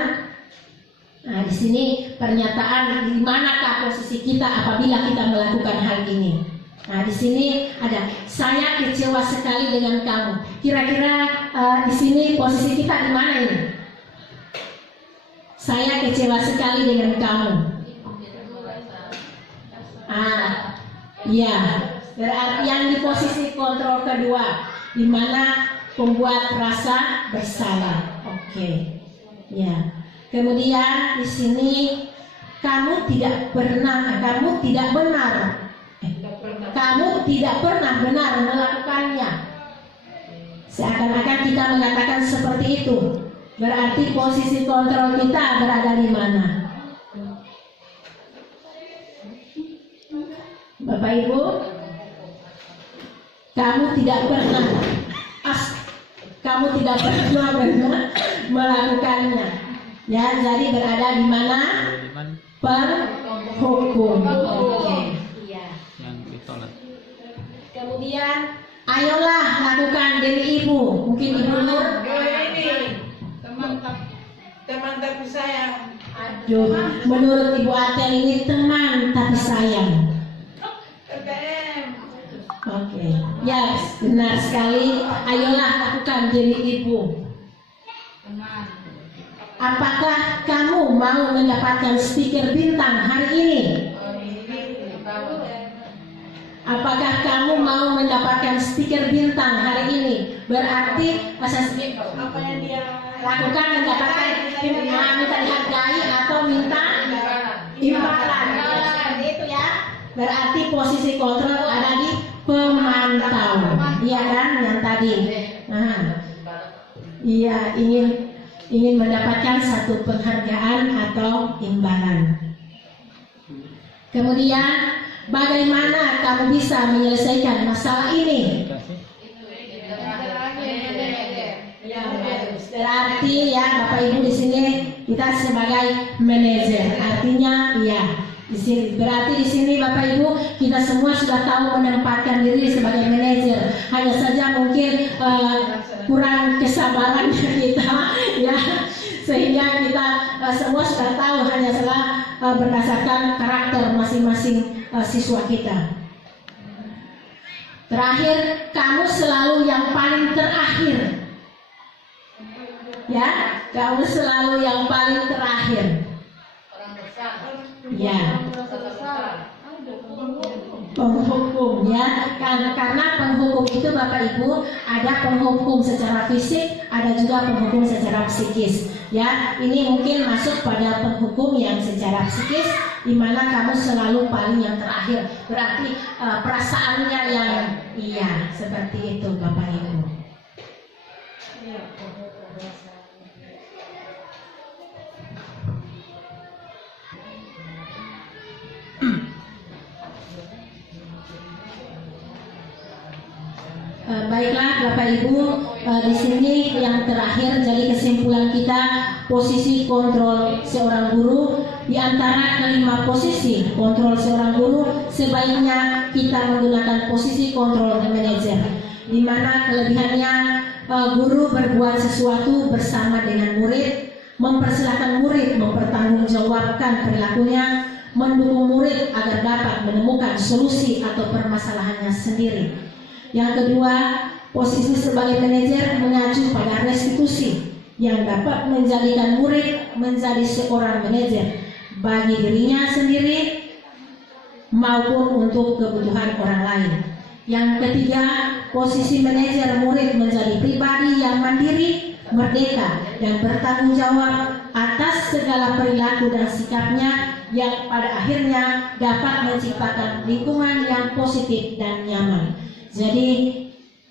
Nah, di sini pernyataan di manakah posisi kita apabila kita melakukan hal ini. Nah, di sini ada saya kecewa sekali dengan kamu. Kira-kira di sini posisi kita di mana ini? Saya kecewa sekali dengan kamu. Ya, berarti yang di posisi kontrol kedua, di mana pembuat rasa bersalah. Oke, ya. Kemudian di sini kamu tidak pernah benar melakukannya. Seakan-akan kita mengatakan seperti itu. Berarti posisi kontrol kita berada di mana? Bapak Ibu, kamu tidak pernah benar melakukannya. Ya, jadi berada di mana? Penghukum. Oke. Yang ditolak. Kemudian, ayolah lakukan diri ibu. Mungkin ibu Nur. Ini teman tapi sayang. Aduh, menurut Ibu Atel ini teman tapi sayang. KKM. Oke, ya benar sekali. Ayolah lakukan diri ibu. Apakah kamu mau mendapatkan stiker bintang hari ini? Apakah kamu mau mendapatkan stiker bintang hari ini? Berarti masa Apa yang dia lakukan mendapatkan minta dihargai atau minta imbalan. Itu ya. Berarti posisi kontrol ada di pemantau. Iya kan yang tadi. Nah, iya ingin mendapatkan satu penghargaan atau imbalan. Kemudian bagaimana kamu bisa menyelesaikan masalah ini? Berarti ya Bapak Ibu di sini kita sebagai manajer. Artinya ya di sini berarti di sini Bapak Ibu kita semua sudah tahu menempatkan diri sebagai manajer. Hanya saja mungkin kurang kesabaran kita ya, sehingga kita semua sudah tahu hanya salah berdasarkan karakter masing-masing siswa kita. Terakhir, kamu selalu yang paling terakhir. Ya, kamu selalu yang paling terakhir. Ya, penghukum ya, karena penghukum itu Bapak Ibu ada penghukum secara fisik, ada juga penghukum secara psikis. Ya, ini mungkin masuk pada penghukum yang secara psikis, di mana kamu selalu paling yang terakhir. Berarti perasaannya yang iya seperti itu Bapak Ibu. Baiklah Bapak Ibu, di sini yang terakhir jadi kesimpulan kita posisi kontrol seorang guru. Di antara kelima posisi kontrol seorang guru, sebaiknya kita menggunakan posisi kontrol manajer, di mana kelebihannya guru berbuat sesuatu bersama dengan murid, mempersilahkan murid mempertanggungjawabkan perilakunya, mendukung murid agar dapat menemukan solusi atau permasalahannya sendiri. Yang kedua, posisi sebagai manajer mengacu pada restitusi yang dapat menjadikan murid menjadi seorang manajer bagi dirinya sendiri maupun untuk kebutuhan orang lain. Yang ketiga, posisi manajer murid menjadi pribadi yang mandiri, merdeka, dan bertanggung jawab atas segala perilaku dan sikapnya yang pada akhirnya dapat menciptakan lingkungan yang positif dan nyaman. Jadi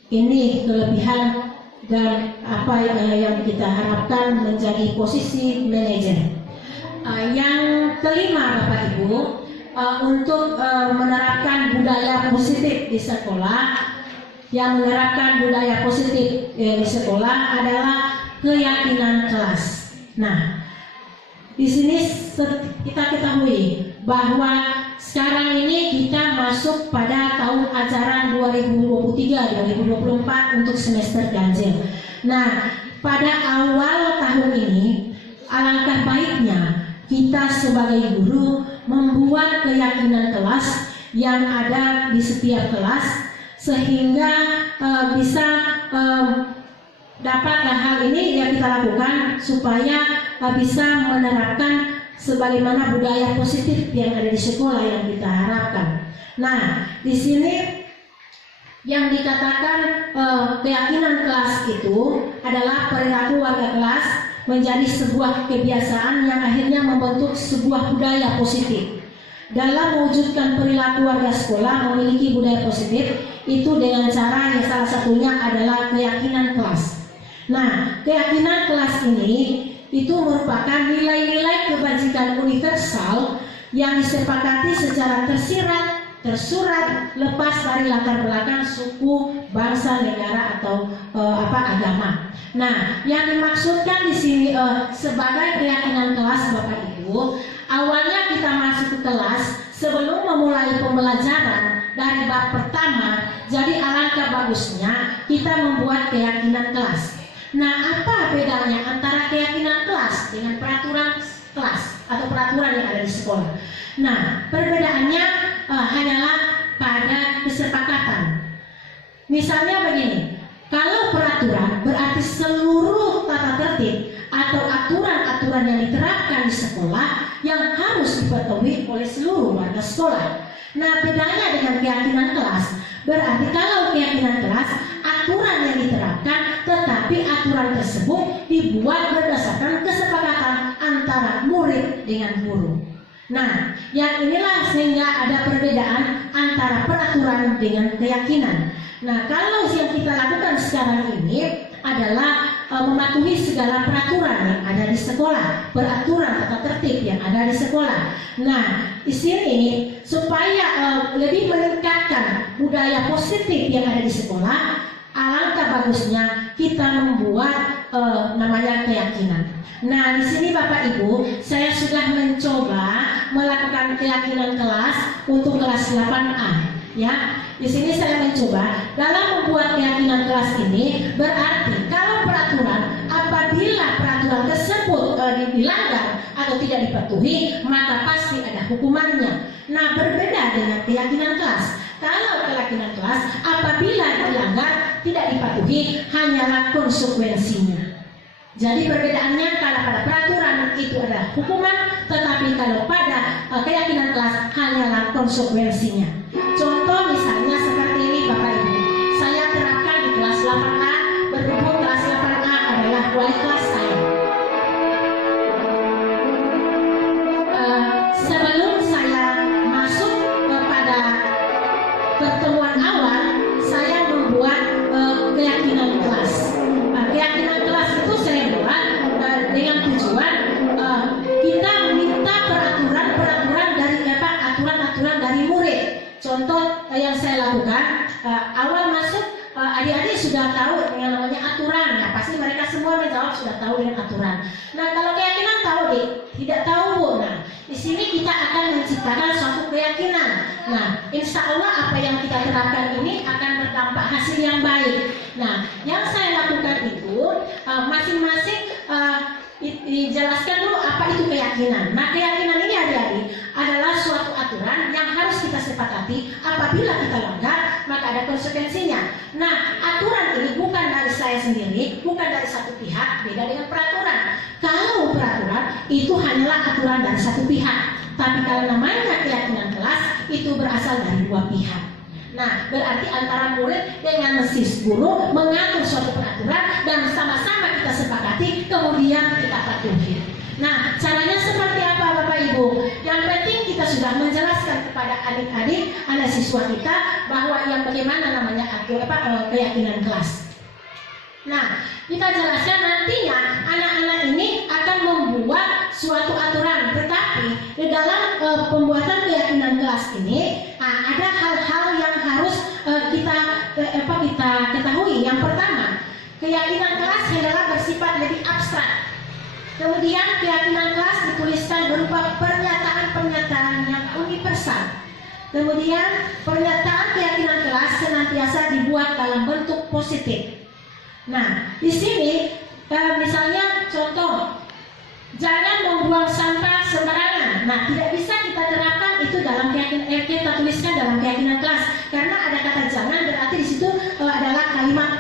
ini kelebihan dan apa yang kita harapkan menjadi posisi manajer. Yang kelima Bapak Ibu, untuk menerapkan budaya positif di sekolah, yang menerapkan budaya positif di sekolah adalah keyakinan kelas. Nah, di sini kita ketahui bahwa sekarang ini kita masuk pada tahun ajaran 2023-2024 untuk semester ganjil. Nah, pada awal tahun ini alangkah baiknya kita sebagai guru membuat keyakinan kelas yang ada di setiap kelas, sehingga bisa dapat hal ini yang kita lakukan supaya bisa menerapkan sebagaimana budaya positif yang ada di sekolah yang kita harapkan. Nah, di sini yang dikatakan keyakinan kelas itu adalah perilaku warga kelas menjadi sebuah kebiasaan yang akhirnya membentuk sebuah budaya positif. Dalam mewujudkan perilaku warga sekolah memiliki budaya positif itu dengan cara yang salah satunya adalah keyakinan kelas. Nah, keyakinan kelas ini itu merupakan nilai-nilai kebajikan universal yang disepakati secara tersurat lepas dari latar belakang suku, bangsa, negara atau agama. Nah, yang dimaksudkan di sini sebagai keyakinan kelas Bapak Ibu, awalnya kita masuk ke kelas sebelum memulai pembelajaran dari bab pertama. Jadi alangkah bagusnya kita membuat keyakinan kelas. Nah, apa bedanya antara keyakinan kelas dengan peraturan kelas atau peraturan yang ada di sekolah? Nah, perbedaannya hanyalah pada kesepakatan. Misalnya begini, kalau peraturan berarti seluruh tata tertib atau aturan-aturan yang diterapkan di sekolah yang harus dipatuhi oleh seluruh warga sekolah. Nah, bedanya dengan keyakinan kelas, berarti kalau keyakinan kelas aturan yang diterapkan, tetapi aturan tersebut dibuat berdasarkan kesepakatan antara murid dengan guru. Nah, yang inilah sehingga ada perbedaan antara peraturan dengan keyakinan. Nah, kalau yang kita lakukan sekarang ini adalah mematuhi segala peraturan yang ada di sekolah, peraturan tata tertib yang ada di sekolah. Nah, di sini supaya lebih meningkatkan budaya positif yang ada di sekolah, alangkah bagusnya kita membuat namanya keyakinan. Nah, di sini Bapak Ibu, saya sudah mencoba melakukan keyakinan kelas untuk kelas 8A. Ya, di sini saya mencoba dalam membuat keyakinan kelas ini, berarti kalau peraturan, apabila peraturan tersebut dilanggar atau tidak dipatuhi, maka pasti ada hukumannya. Nah, berbeda dengan keyakinan kelas. Kalau keyakinan kelas, apabila dilanggar, tidak dipatuhi, hanyalah konsekuensinya. Jadi perbedaannya, kalau pada peraturan itu adalah hukuman, tetapi kalau pada keyakinan kelas hanyalah konsekuensinya. Contoh misalnya seperti ini Bapak Ibu, saya terapkan di kelas 8A, berhubung kelas 8A adalah wali kelas saya. Sebelum saya masuk kepada pertemuan awal, saya membuat keyakinan kelas. Keyakinan kelas itu saya buat dengan tujuan kita minta peraturan dari aturan-aturan dari murid. Contoh yang saya lakukan, awal masuk adik-adik sudah tahu yang namanya aturan, ya pasti mereka semua menjawab sudah tahu dengan aturan. Nah, kalau keyakinan tahu tidak tahu Bu. Nah, di sini kita akan menciptakan suatu keyakinan. Nah, insya Allah apa yang kita terapkan ini akan berdampak hasil yang baik. Nah, yang saya lakukan itu masing-masing dijelaskan dulu apa itu keyakinan. Nah, keyakinan ini adik-adik adalah suatu aturan yang harus kita sepakati. Apabila kita langgar, maka ada konsekuensinya. Nah, aturan ini bukan dari saya sendiri, bukan dari satu pihak, beda dengan peraturan. Kalau peraturan itu hanyalah aturan dari satu pihak, tapi kalau namanya keyakinan kelas itu berasal dari dua pihak. Nah, berarti antara murid dengan mesis guru mengatur suatu peraturan dan sama-sama kita sepakati, kemudian kita patuhi. Nah, caranya seperti apa Bapak Ibu? Yang penting kita sudah menjelaskan kepada adik-adik, anak siswa kita bahwa yang bagaimana namanya keyakinan kelas. Nah, kita jelaskan nantinya anak-anak ini akan membuat suatu aturan, tetapi di dalam pembuatan keyakinan kelas ini ada hal-hal yang harus kita ketahui. Yang pertama, keyakinan kelas adalah bersifat lebih abstrak. Kemudian keyakinan kelas dituliskan berupa pernyataan-pernyataan yang universal. Kemudian pernyataan keyakinan kelas senantiasa dibuat dalam bentuk positif. Nah, di sini misalnya contoh, jangan membuang sampah sembarangan. Nah, tidak bisa kita terapkan itu dalam keyakinan, kita tuliskan dalam keyakinan kelas, karena ada kata jangan, berarti di situ adalah kalimat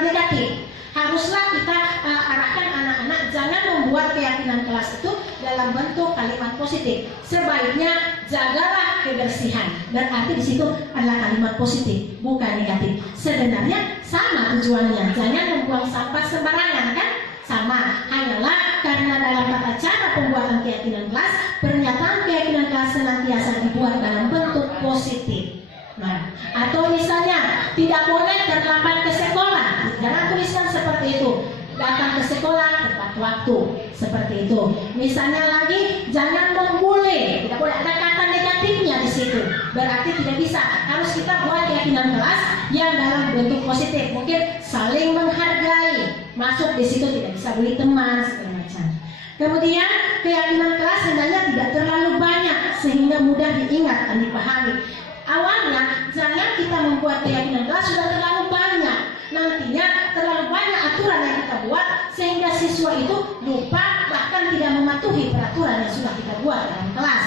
negatif. Haruslah kita arahkan anak-anak jangan membuat keyakinan kelas itu dalam bentuk kalimat positif. Sebaiknya jagalah kebersihan. Berarti di situ adalah kalimat positif, bukan negatif. Sebenarnya sama tujuannya. Jangan membuang sampah sembarangan, kan? sama, hanyalah karena dalam tata cara pembuatan keyakinan kelas, pernyataan keyakinan kelas senantiasa dibuat dalam bentuk positif. Nah, atau misalnya tidak boleh terlambat ke sekolah, jangan tuliskan seperti itu. Datang ke sekolah tepat waktu, seperti itu. Misalnya lagi, jangan membuli, tidak boleh ada kata negatifnya di situ. Berarti tidak bisa. Harus kita buat keyakinan kelas yang dalam bentuk positif. Mungkin saling menghargai, masuk di situ tidak bisa bully teman segala macam. Kemudian keyakinan kelas hendaknya tidak terlalu banyak sehingga mudah diingat dan dipahami. Awalnya jangan kita membuat keyakinan kelas sudah terlalu banyak. Nantinya terlalu banyak aturan yang kita buat sehingga siswa itu lupa bahkan tidak mematuhi peraturan yang sudah kita buat dalam kelas.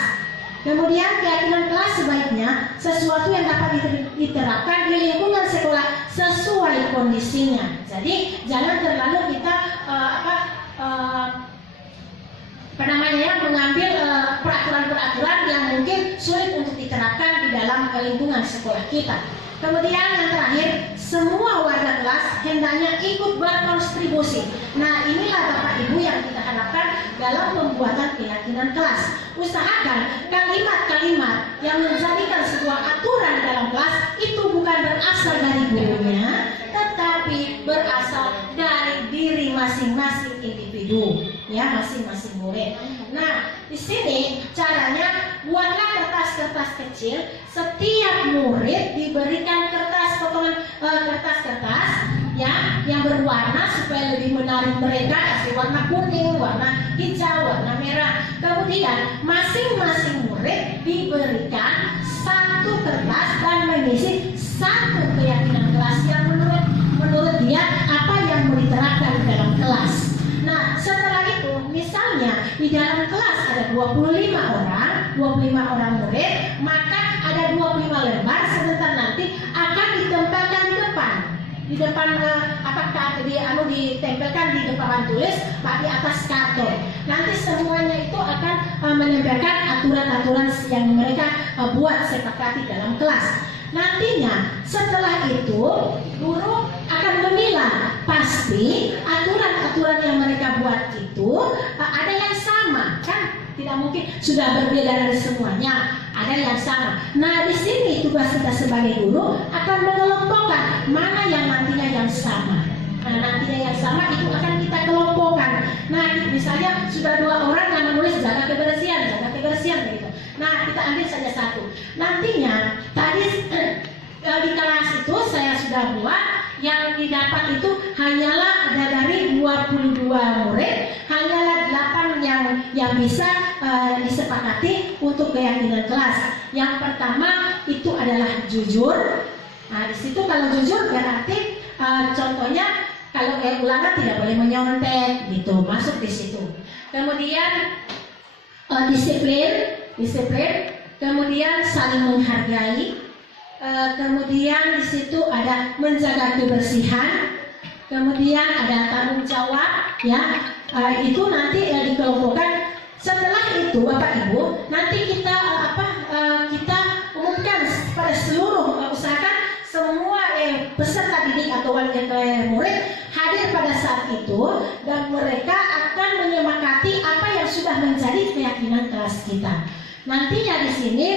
Kemudian keyakinan kelas sebaiknya sesuatu yang dapat diterapkan di lingkungan sekolah sesuai kondisinya. Jadi jangan terlalu kita mengambil peraturan-peraturan yang mungkin sulit untuk diterapkan di dalam lingkungan sekolah kita. Kemudian yang terakhir, semua warga kelas hendaknya ikut berkontribusi. Nah, inilah Bapak Ibu yang kita harapkan dalam pembuatan keyakinan kelas. Usahakan kalimat-kalimat yang menjadikan sebuah aturan dalam kelas itu bukan berasal dari gurunya, tetapi berasal dari diri masing-masing individu, ya, masing-masing murid. Nah, di sini caranya buatlah kertas-kertas kecil. Setiap murid diberikan potongan kertas-kertas ya yang berwarna supaya lebih menarik mereka. Kasih warna kuning, warna hijau, warna merah. Kemudian masing-masing murid diberikan satu kertas dan mengisi satu keyakinan kelas yang menurut dia apa yang mau diterapkan di dalam kelas. Nah, setelah itu misalnya di dalam kelas ada 25 orang murid, maka ada 25 lembar sebentar nanti akan ditempelkan di depan apakah ditempelkan di depan tulis di atas karton. Nanti semuanya itu akan menempelkan aturan-aturan yang mereka buat sepakati dalam kelas. Nantinya setelah itu guru akan memilah, pasti aturan-aturan yang mereka buat itu ada yang sama, kan? Tidak mungkin sudah berbeda dari semuanya, ada yang sama. Nah, di sini tugas kita sebagai guru akan mengelompokkan mana yang nantinya yang sama. Nah, nantinya yang sama itu akan kita kelompokkan. Nah, misalnya sudah 2 orang yang menulis jaga kebersihan begitu. Nah, kita ambil saja satu. Nantinya tadi di kelas itu saya sudah buat yang didapat itu hanyalah ada dari 22 murid, hanyalah 8 yang bisa disepakati untuk keyakinan kelas. Yang pertama itu adalah jujur. Nah, di situ kalau jujur berarti contohnya kalau ulangan tidak boleh menyontek gitu, masuk di situ. Kemudian disiplin, kemudian saling menghargai. Kemudian di situ ada menjaga kebersihan, kemudian ada tanggung jawab, ya. Itu nanti dikelompokkan. Setelah itu Bapak Ibu, nanti kita kita umumkan pada seluruh, usahakan semua peserta didik atau murid hadir pada saat itu dan mereka akan menyepakati apa yang sudah menjadi keyakinan kelas kita. Nantinya di sini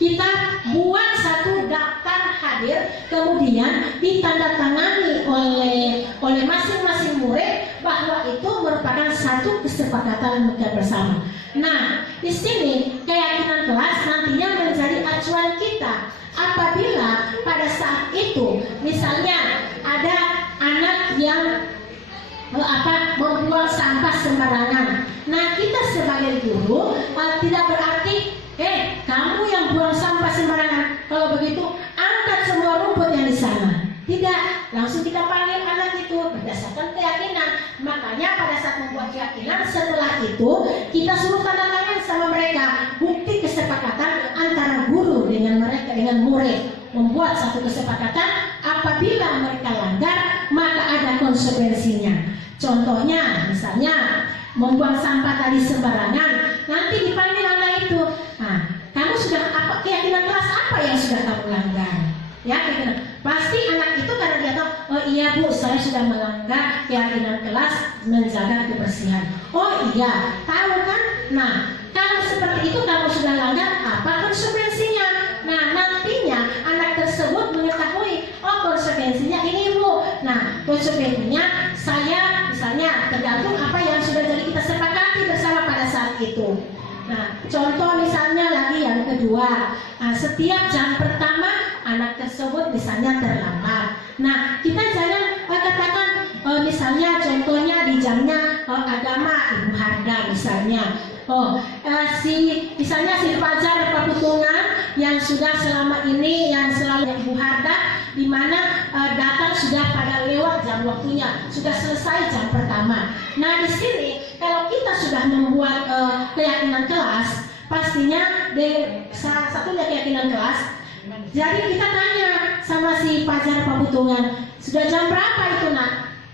kita buat satu daftar hadir, kemudian ditandatangani oleh masing-masing murid bahwa itu merupakan satu kesepakatan mereka bersama. Nah, di sini keyakinan kelas nantinya menjadi acuan kita. Apabila pada saat itu misalnya ada anak yang membuang sampah sembarangan. Nah, kita sebagai guru tidak berarti kamu yang buang sampah sembarangan. Kalau begitu angkat semua rumput yang di sana. Tidak, langsung kita panggil anak itu berdasarkan keyakinan. Makanya pada saat membuat keyakinan, setelah itu kita suruh tanda tangan sama mereka bukti kesepakatan antara guru dengan mereka, dengan murid, membuat satu kesepakatan. Apabila mereka langgar maka ada konsekuensinya. Contohnya misalnya membuang sampah tadi sembarangan, nanti dipanggil anak itu. Nah, kamu sudah keyakinan kelas apa yang sudah kamu langgar? Ya, pasti anak itu karena dia tahu iya Bu, saya sudah melanggar keyakinan kelas menjaga kebersihan. Oh iya, tahu kan? Nah, kalau seperti itu kamu sudah langgar, apa konsekuensinya? Nah, nantinya anak tersebut mengetahui, oh konsekuensinya ini Bu. Nah, konsekuensinya saya misalnya tergantung apa yang sudah jadi kita sepakati bersama pada saat itu. Nah, contoh misalnya lagi yang kedua, setiap jam pertama anak tersebut misalnya terlambat. Nah, kita jangan katakan misalnya contohnya di jamnya agama Ibu Harda misalnya. Misalnya si Fajar Paputungan yang sudah selama ini yang selalu Ibu Harda, di mana datang sudah pada lewat jam waktunya, sudah selesai jam pertama. Nah, di sini kalau kita sudah membuat keyakinan kelas, pastinya salah satunya keyakinan kelas. Jadi kita tanya sama si Fajar Paputungan, sudah jam berapa itu Nak?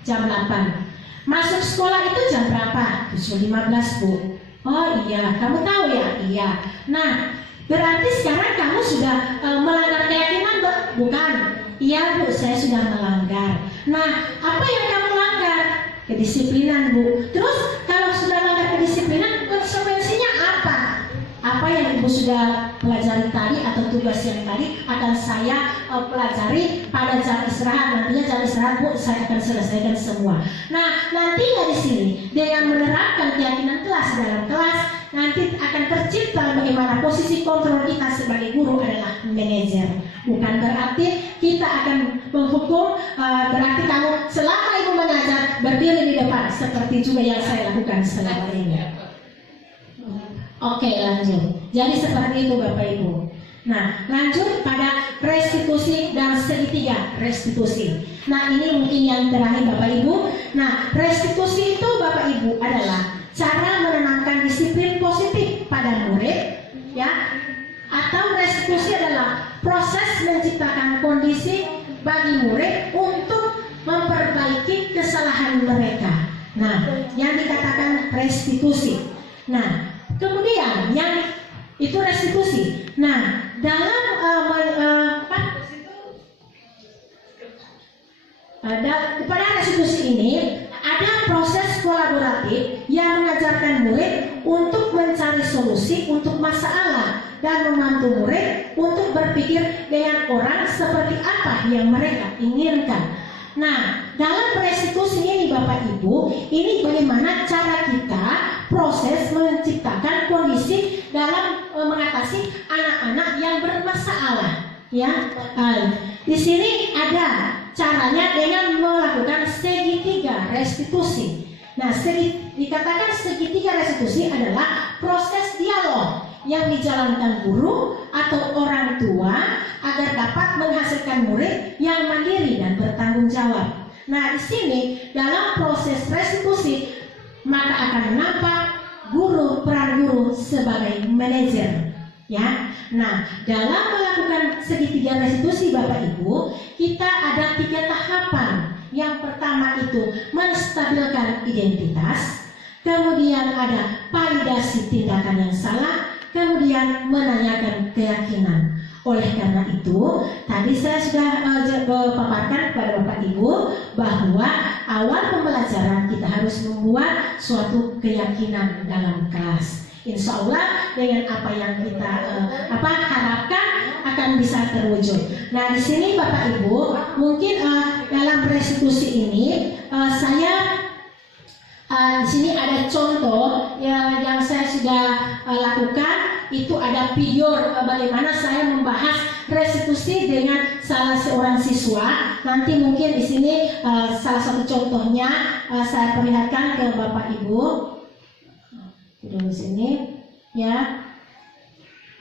Jam 8. Masuk sekolah itu jam berapa? 7.15 Bu. Oh iya, kamu tahu ya? Iya. Nah, berarti sekarang kamu sudah melanggar keyakinan bukan? Iya Bu, saya sudah melanggar. Nah, apa yang kamu langgar? Kedisiplinan Bu. Terus kalau sudah melanggar kedisiplinan, konsekuensinya apa? Apa yang Ibu sudah pelajari tadi atau tugas yang tadi akan saya pelajari pada jam istirahat. Nantinya jam istirahat Bu, saya akan selesaikan semua. Nah, nantinya di sini dengan menerapkan keyakinan kelas dalam kelas, nanti akan tercipta bagaimana posisi kontrol kita sebagai guru adalah manajer. Bukan berarti kita akan menghukum, berarti kamu selama Ibu mengajar berdiri di depan seperti juga yang saya lakukan selama ini. Oke, lanjut. Jadi seperti itu Bapak Ibu. Nah, lanjut pada restitusi dan segitiga restitusi. Nah, ini mungkin yang terakhir Bapak Ibu. Nah, restitusi itu Bapak Ibu adalah cara menanamkan disiplin positif pada murid, ya. Atau restitusi adalah proses menciptakan kondisi bagi murid untuk memperbaiki kesalahan mereka. Nah, yang dikatakan restitusi. Nah, kemudian yang itu restitusi. Nah, dalam pada restitusi ini ada proses kolaboratif yang mengajarkan murid untuk mencari solusi untuk masalah dan membantu murid untuk berpikir dengan orang seperti apa yang mereka inginkan. Nah, dalam restitusi ini Bapak Ibu, ini bagaimana cara kita proses menciptakan kondisi dalam mengatasi anak-anak yang bermasalah, ya. Di sini ada caranya dengan melakukan segitiga restitusi. Nah, dikatakan segitiga restitusi adalah proses dialog yang dijalankan guru atau orang tua agar dapat menghasilkan murid yang mandiri dan bertanggung jawab. Nah, di sini dalam proses restitusi maka akan nampak peran guru sebagai manajer, ya. Nah, dalam melakukan segitiga restitusi Bapak Ibu, kita ada 3 tahapan. Yang pertama itu menstabilkan identitas, kemudian ada validasi tindakan yang salah, kemudian menanyakan keyakinan. Oleh karena itu, tadi saya sudah paparkan kepada Bapak Ibu bahwa awal pembelajaran kita harus membuat suatu keyakinan dalam kelas. Insya Allah dengan apa yang kita harapkan akan bisa terwujud. Nah, di sini Bapak Ibu mungkin dalam restitusi ini saya di sini ada contoh yang saya sudah lakukan. Itu ada video bagaimana saya membahas restitusi dengan salah seorang siswa. Nanti mungkin di sini salah satu contohnya saya perlihatkan ke Bapak Ibu. Di sini, ya.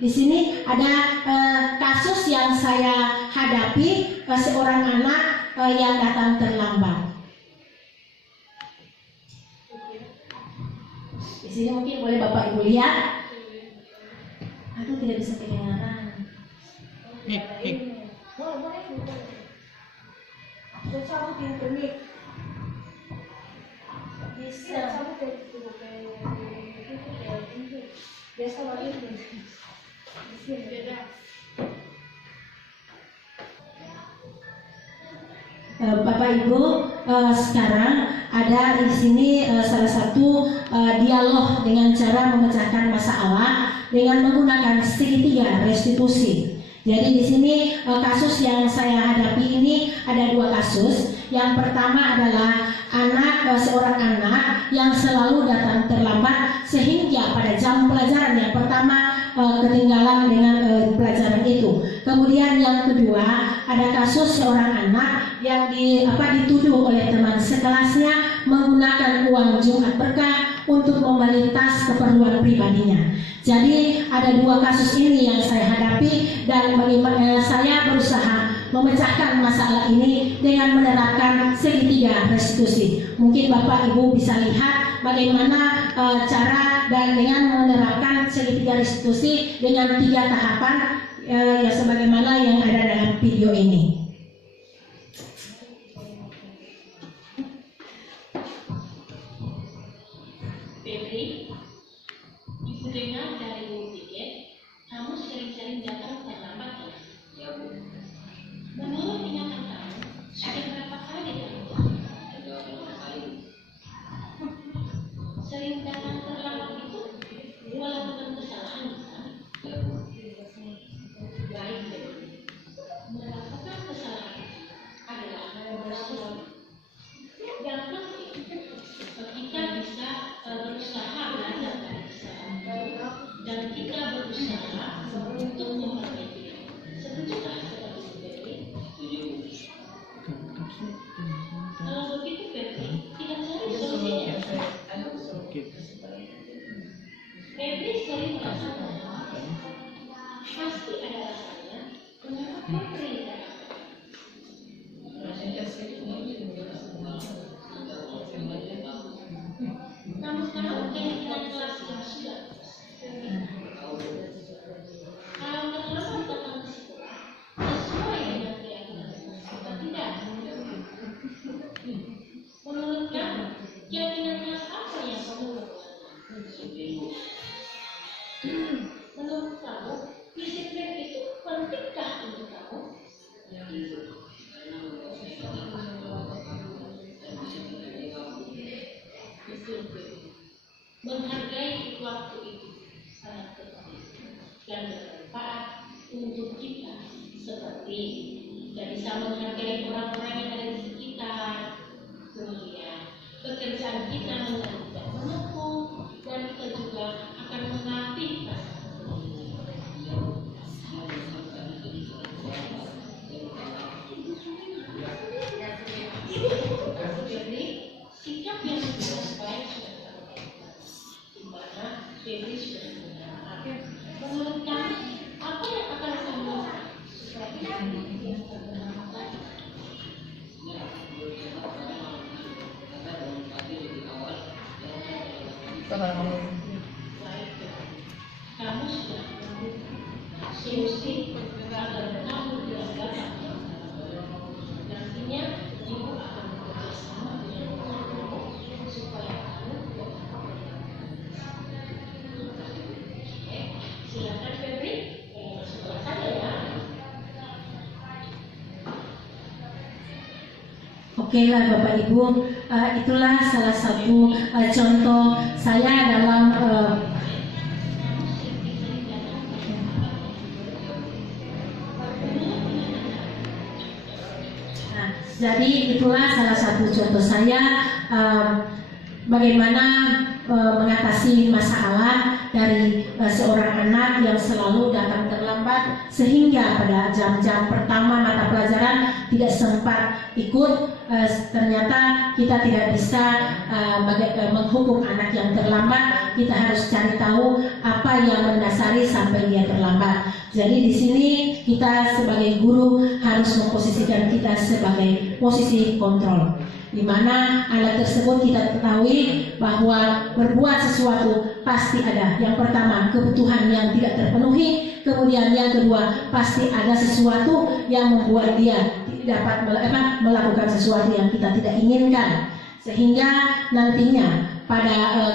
Di sini ada kasus yang saya hadapi, seorang anak yang datang terlambat. Di sini mungkin boleh Bapak Ibu lihat. Aduh, tidak bisa kedengaran. Bapak Ibu, sekarang ada di sini salah satu dialog dengan cara memecahkan masalah dengan menggunakan segitiga restitusi. Jadi di sini kasus yang saya hadapi ini ada 2 kasus. Yang pertama adalah seorang anak yang selalu datang terlambat sehingga pada jam pelajaran yang pertama ketinggalan dengan pelajaran itu. Kemudian yang kedua ada kasus seorang anak yang dituduh oleh teman sekelasnya menggunakan uang Jumat Berkah untuk membeli tas keperluan pribadinya. Jadi ada 2 kasus ini yang saya hadapi dan saya berusaha memecahkan masalah ini dengan menerapkan segitiga restitusi. Mungkin Bapak Ibu bisa lihat bagaimana cara dan dengan menerapkan segitiga restitusi dengan 3 tahapan ya sebagaimana yang ada dalam video ini. Febri, Ibu dengar dari Bu tiket, kamu sering-sering datang terlambat ya? Ya Bu. Menurut ingatan kamu, sudah berapa kali datang? Sudah berapa kali? Sering datang terlambat itu melakukan kesalahan kan? Ya Bu. Baik Febri. Melakukan kesalahan adalah sesuatu yang penting. Kita bisa berusaha belajar dari kesalahan dan kita berusaha untuk memperbaiki. Setujukah seperti itu, Febri? Setuju. Kalau begitu, Febri, kita cari solusinya. Febri sering datang terlambat. Pasti ada alasannya. Kenapa Febri datang? Kamu tahu keyakinan kelas yang sudah kalau terlambat datang ke sekolah sesuai dengan keyakinan kelas atau tidak? Menurut kamu keyakinan kelas apa yang kamu lakukan? Menurut kamu disiplin itu pentingkah untuk kamu? Menghargai waktu itu sangat penting dan bermanfaat untuk kita, seperti kita bisa menghargai orang-orang yang ada di sekitar, kemudian pekerjaan kita menjadi tidak menumpuk dan kita juga akan melatih jadi sikap yang sudah baik sudah Febri sudah benar. Menurut kamu, apa yang akan kamu lakukan supaya Febri benar lagi? Baik, kamu sudah menemukan solusi agar kamu tidak dapat nantinya ibu akan bekerja sama dengan kamu supaya kamu silakan Febri, sebelah saja ya. Oke lah Bapak Ibu, itulah salah satu contoh saya dalam jadi itulah salah satu contoh saya bagaimana mengatasi masalah dari seorang anak yang selalu datang terlambat sehingga pada jam-jam pertama mata pelajaran tidak sempat ikut. Ternyata kita tidak bisa menghukum anak yang terlambat. Kita harus cari tahu apa yang mendasari sampai dia terlambat. Jadi di sini kita sebagai guru harus memposisikan kita sebagai posisi kontrol, di mana anak tersebut kita ketahui bahwa berbuat sesuatu pasti ada. Yang pertama, kebutuhan yang tidak terpenuhi. Kemudian yang kedua, pasti ada sesuatu yang membuat dia dapat melakukan sesuatu yang kita tidak inginkan. Sehingga nantinya pada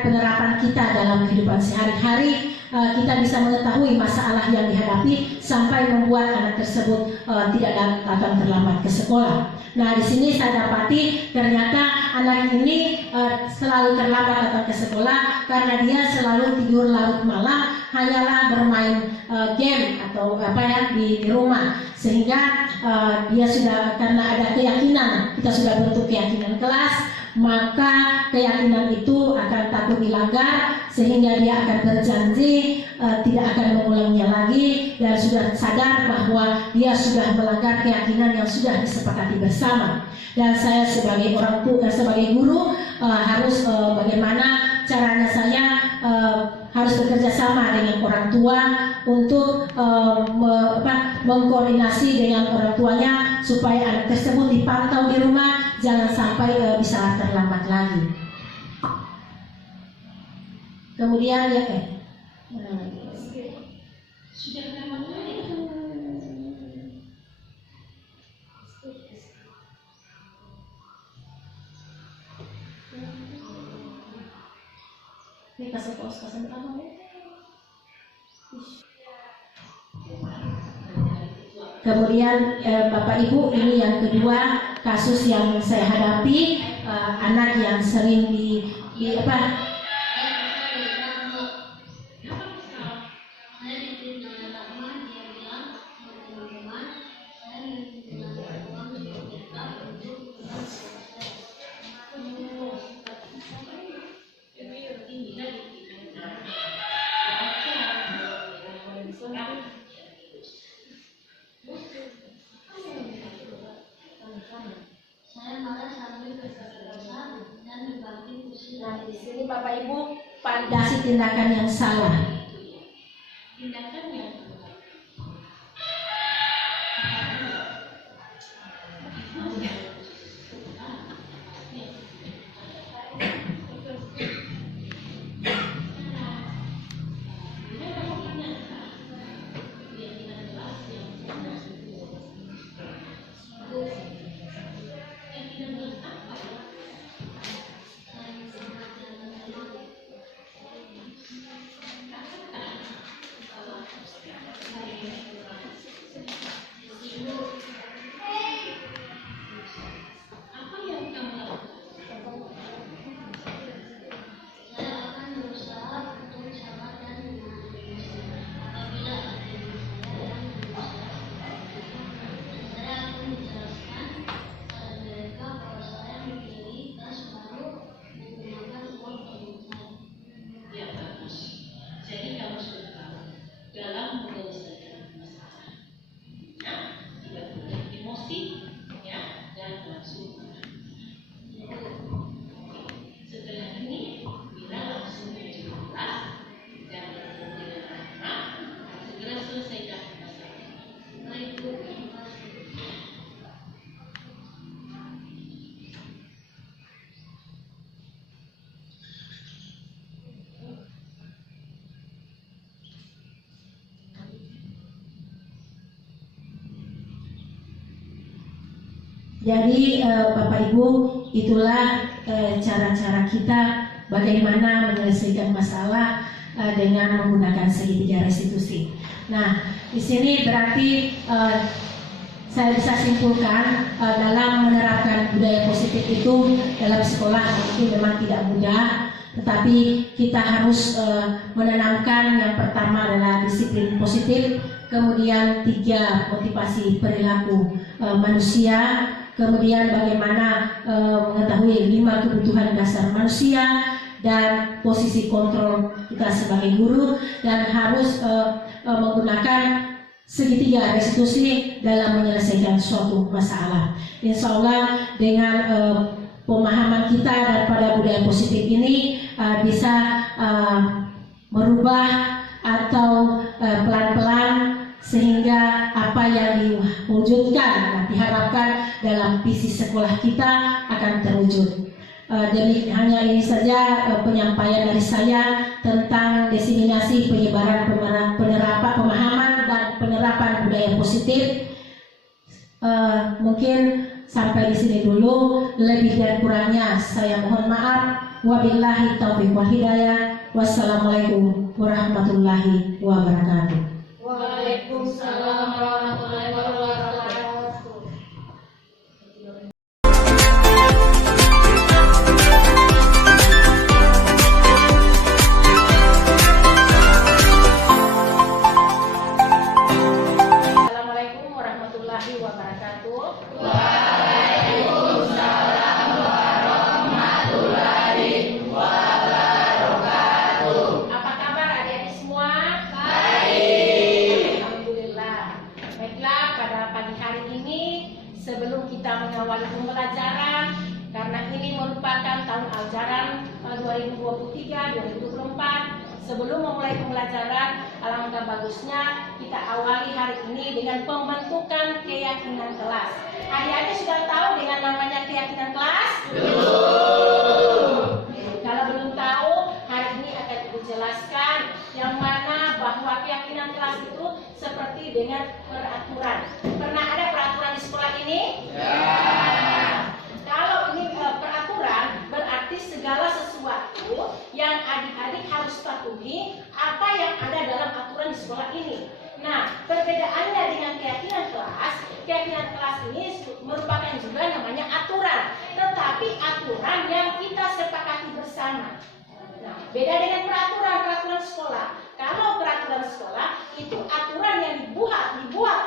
penerapan kita dalam kehidupan sehari-hari kita bisa mengetahui masalah yang dihadapi sampai membuat anak tersebut tidak datang terlambat ke sekolah. Nah, di sini saya dapati ternyata anak ini selalu terlambat datang ke sekolah karena dia selalu tidur larut malam, hanyalah bermain game atau di rumah, sehingga dia sudah, karena ada keyakinan, kita sudah bentuk keyakinan kelas, maka keyakinan itu akan takut dilanggar, sehingga dia akan berjanji tidak akan mengulanginya lagi, dan sudah sadar bahwa dia sudah melanggar keyakinan yang sudah disepakati bersama. Dan saya sebagai orang tua, sebagai guru harus bagaimana caranya saya harus bekerja sama dengan orang tua untuk mengkoordinasi dengan orang tuanya supaya anak tersebut dipantau di rumah, jangan sampai bisa terlambat lagi. Kemudian ya Sudah memang ini kasih pos pertama. Kemudian Bapak Ibu, ini yang kedua kasus yang saya hadapi, anak yang sering Nah, di sini Bapak Ibu pandasi tindakan yang salah. tindakan yang Jadi Bapak Ibu, itulah cara-cara kita bagaimana menyelesaikan masalah dengan menggunakan segitiga restitusi. Nah, di sini berarti saya bisa simpulkan dalam menerapkan budaya positif itu dalam sekolah itu memang tidak mudah, tetapi kita harus menanamkan yang pertama adalah disiplin positif, kemudian 3 motivasi perilaku manusia, kemudian bagaimana mengetahui 5 kebutuhan dasar manusia, dan posisi kontrol kita sebagai guru, dan harus menggunakan segitiga restitusi dalam menyelesaikan suatu masalah. Insya Allah dengan pemahaman kita daripada budaya positif ini bisa merubah atau pelan-pelan sehingga apa yang diwujudkan, diharapkan dalam visi sekolah kita akan terwujud. Jadi hanya ini saja penyampaian dari saya tentang diseminasi penyebaran penerapan pemahaman dan penerapan budaya positif. Mungkin sampai di sini dulu. Lebih dan kurangnya saya mohon maaf. Wabillahi taufiq wal hidayah. Wassalamualaikum warahmatullahi wabarakatuh. Waalaikumsalam warahmatullahi wabarakatuh. Assalamualaikum warahmatullahi wabarakatuh. Waalaikumsalam warahmatullahi wabarakatuh. Apa kabar adik-adik semua? Baik. Alhamdulillah. Baiklah, pada pagi hari ini sebelum kita mengawali pembelajaran, karena ini merupakan tahun ajaran 2023-2024, sebelum memulai pembelajaran, alangkah bagusnya kita awali hari ini dengan pembentukan keyakinan kelas. Adik-adik sudah tahu dengan namanya keyakinan kelas? Belum. Kalau belum tahu, hari ini akan dijelaskan yang mana bahwa keyakinan kelas itu seperti dengan peraturan. Pernah ada peraturan di sekolah ini? Ya. Kalau ini peraturan, berarti segala sesuatu yang adik-adik harus patuhi apa yang ada dalam aturan di sekolah ini. Nah, perbedaannya dengan keyakinan kelas ini merupakan juga namanya aturan, tetapi aturan yang kita sepakati bersama. Nah, beda dengan peraturan sekolah. Kalau peraturan sekolah itu aturan yang dibuat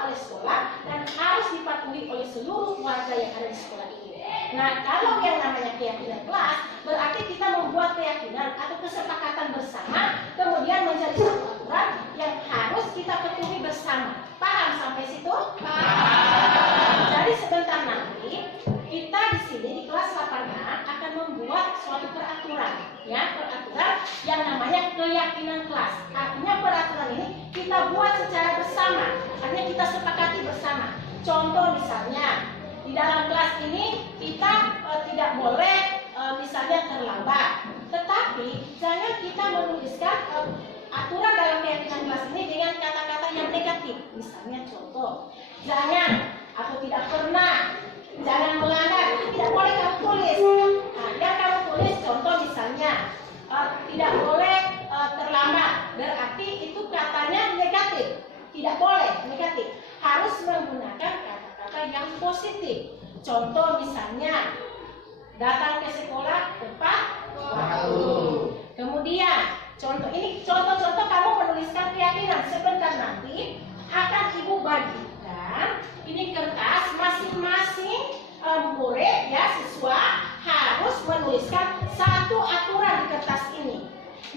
oleh sekolah dan harus dipatuhi oleh seluruh warga yang ada di sekolah ini. Nah, kalau yang namanya keyakinan kelas, berarti kita membuat keyakinan atau kesepakatan bersama, kemudian menjadi satu aturan yang harus kita patuhi bersama. Paham sampai situ? Paham. Jadi sebentar nanti kita di sini di kelas 8A akan membuat suatu peraturan, ya, peraturan yang namanya keyakinan kelas. Artinya peraturan ini kita buat secara bersama, artinya kita sepakati bersama. Contoh misalnya, di dalam kelas ini kita tidak boleh misalnya terlambat, tetapi jangan kita menuliskan aturan dalam keyakinan kelas ini dengan kata-kata yang negatif. Misalnya contoh, jangan atau tidak pernah, jangan melanggar, itu tidak boleh kamu tulis. Nah, yang kamu tulis contoh misalnya tidak boleh terlambat, berarti itu katanya negatif, tidak boleh negatif, harus menggunakan kata yang positif. Contoh misalnya datang ke sekolah tepat waktu. Kemudian contoh-contoh kamu menuliskan keyakinan. Sebentar nanti akan ibu bagikan ini kertas, masing-masing murid ya siswa harus menuliskan satu aturan di kertas ini.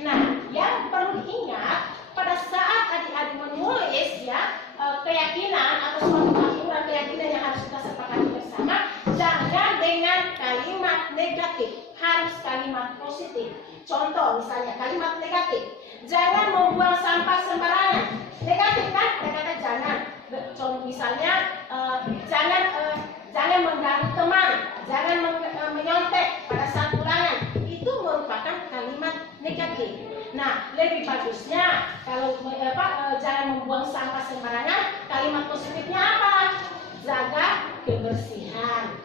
Nah, yang perlu diingat pada saat adik-adik menulis ya keyakinan atau suatu aturan keyakinan yang harus kita sepakati bersama, jangan dengan kalimat negatif, harus kalimat positif. Contoh misalnya kalimat negatif, jangan membuang sampah sembarangan. Negatif kan? Kata jangan. Contoh misalnya jangan mengganggu teman, jangan menyontek pada saat ulangan. Itu merupakan kalimat negatif. Nah, lebih bagusnya kalau jangan membuang sampah sembarangan, kalimat positifnya apa? Jaga kebersihan.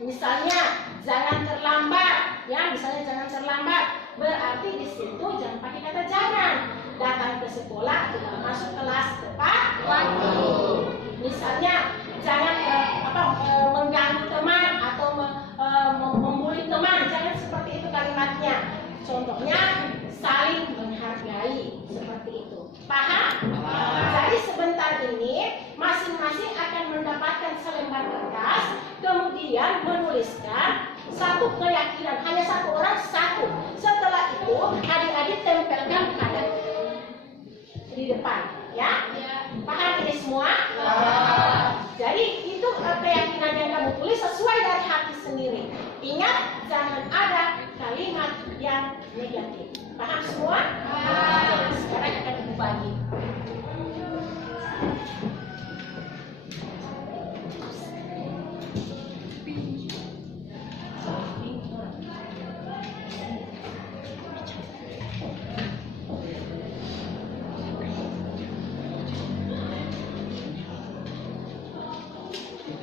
Misalnya jangan terlambat, ya, misalnya jangan terlambat, berarti di situ jangan pakai kata jangan. Datang ke sekolah, masuk kelas tepat waktu. Misalnya jangan mengganggu teman atau membuli teman, jangan seperti itu kalimatnya. Contohnya saling menghargai, seperti itu. Paham? Jadi sebentar ini masing-masing akan mendapatkan selembar kertas, kemudian menuliskan satu keyakinan, hanya satu orang satu. Setelah itu adik-adik tempelkan pada di depan, ya? Paham ini semua? Jadi itu keyakinan yang kamu tulis sesuai dari hati sendiri. Ingat, jangan ada kalimat yang negatif. Paham semua? Sekarang akan ibu bagi.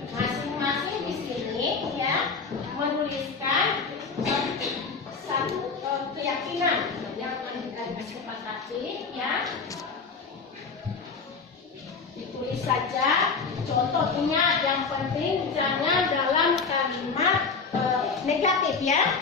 Masing-masing di sini ya menuliskan satu keyakinan yang saja. Contoh ingat, yang penting jangan dalam kalimat negatif ya.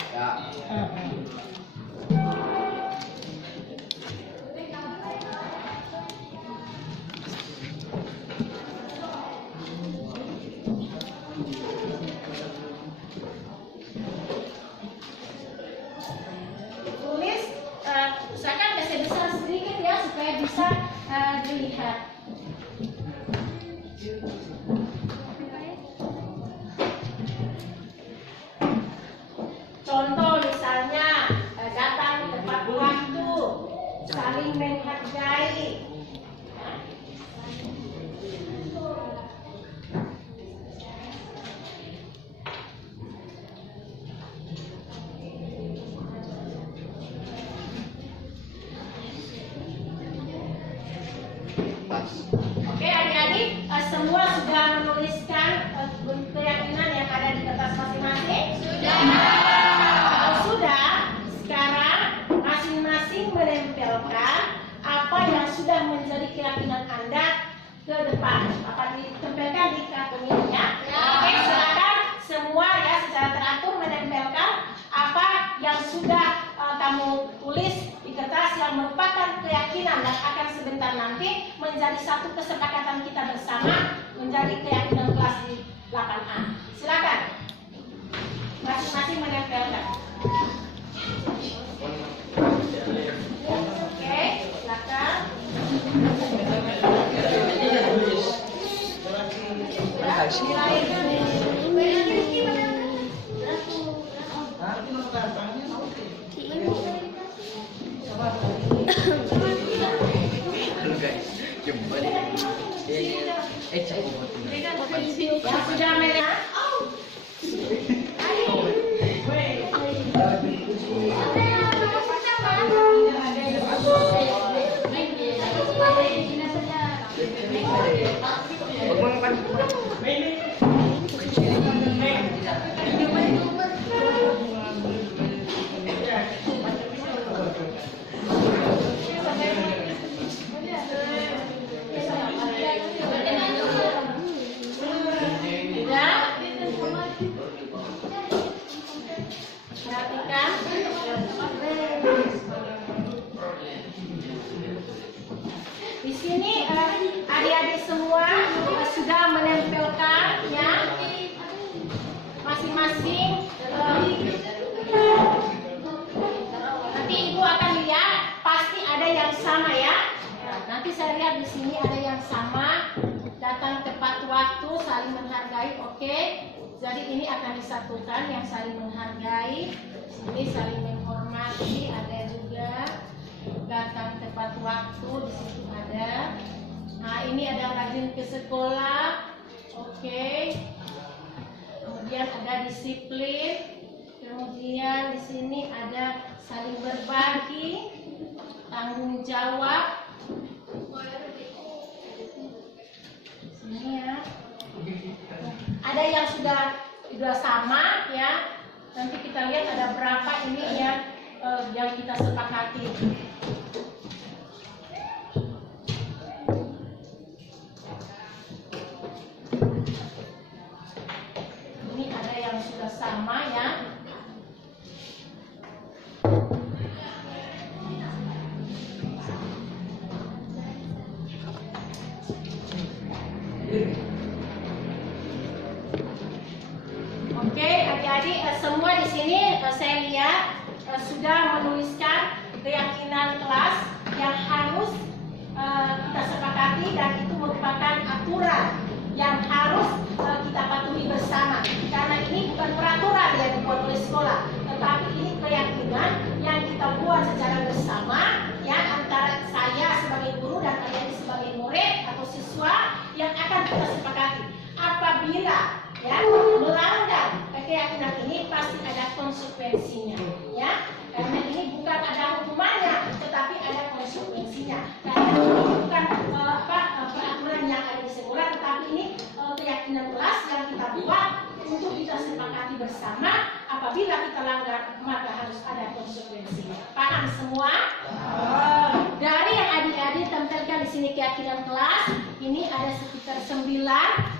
Tulis, usahakan besar sedikit ya supaya bisa dilihat. Contoh misalnya datang tepat waktu, saling menghargai. Oke adik-adik, semua sudah menuliskan keyakinan yang ada di kertas masing-masing? Sudah. Kalau sudah, sekarang masing-masing menempelkan apa yang sudah menjadi keyakinan Anda ke depan. Apa ditempelkan di kartu ini ya? Oke, silakan semua ya secara teratur menempelkan apa yang sudah kamu tulis di kertas yang merupakan keyakinan dan akan sebentar nanti menjadi satu kesepakatan kita bersama menjadi keyakinan kelas di 8A. Silakan masing-masing menempelkan. Oke, silakan. Yang sudah merah. Perhatikan. Di sini adik-adik semua sudah menempelkan ya masing-masing. Nanti ibu akan lihat pasti ada yang sama ya. Nanti saya lihat di sini ada yang sama, datang tepat waktu, saling menghargai. Oke. Jadi ini akan disatukan yang saling menghargai, ini saling menghormati, ada juga datang tepat waktu, di situ ada. Nah ini ada rajin ke sekolah, oke. Kemudian ada disiplin, kemudian di sini ada saling berbagi, tanggung jawab. Sini ya. Ada yang sudah sama ya. Nanti kita lihat ada berapa ini yang kita sepakati. Ini ada yang sudah sama ya. Oke, adik-adik semua di sini saya lihat sudah menuliskan keyakinan kelas yang harus kita sepakati dan itu merupakan aturan yang harus kita patuhi bersama. Karena ini bukan peraturan yang dibuat oleh sekolah, tetapi ini keyakinan yang kita buat secara bersama ya antara saya sebagai guru dan adik-adik sebagai murid atau siswa yang akan kita sepakati. Apabila ya melanggar keyakinan ini pasti ada konsekuensinya ya, karena ini bukan ada hukumannya tetapi ada konsekuensinya. Karena ini bukan peraturan yang ada di sekolah tetapi ini keyakinan kelas yang kita buat untuk kita sepakati bersama. Apabila kita langgar maka harus ada konsekuensinya. Paham semua? Dari yang adik-adik tempelkan Kemudian di sini keyakinan kelas, ini ada sekitar 9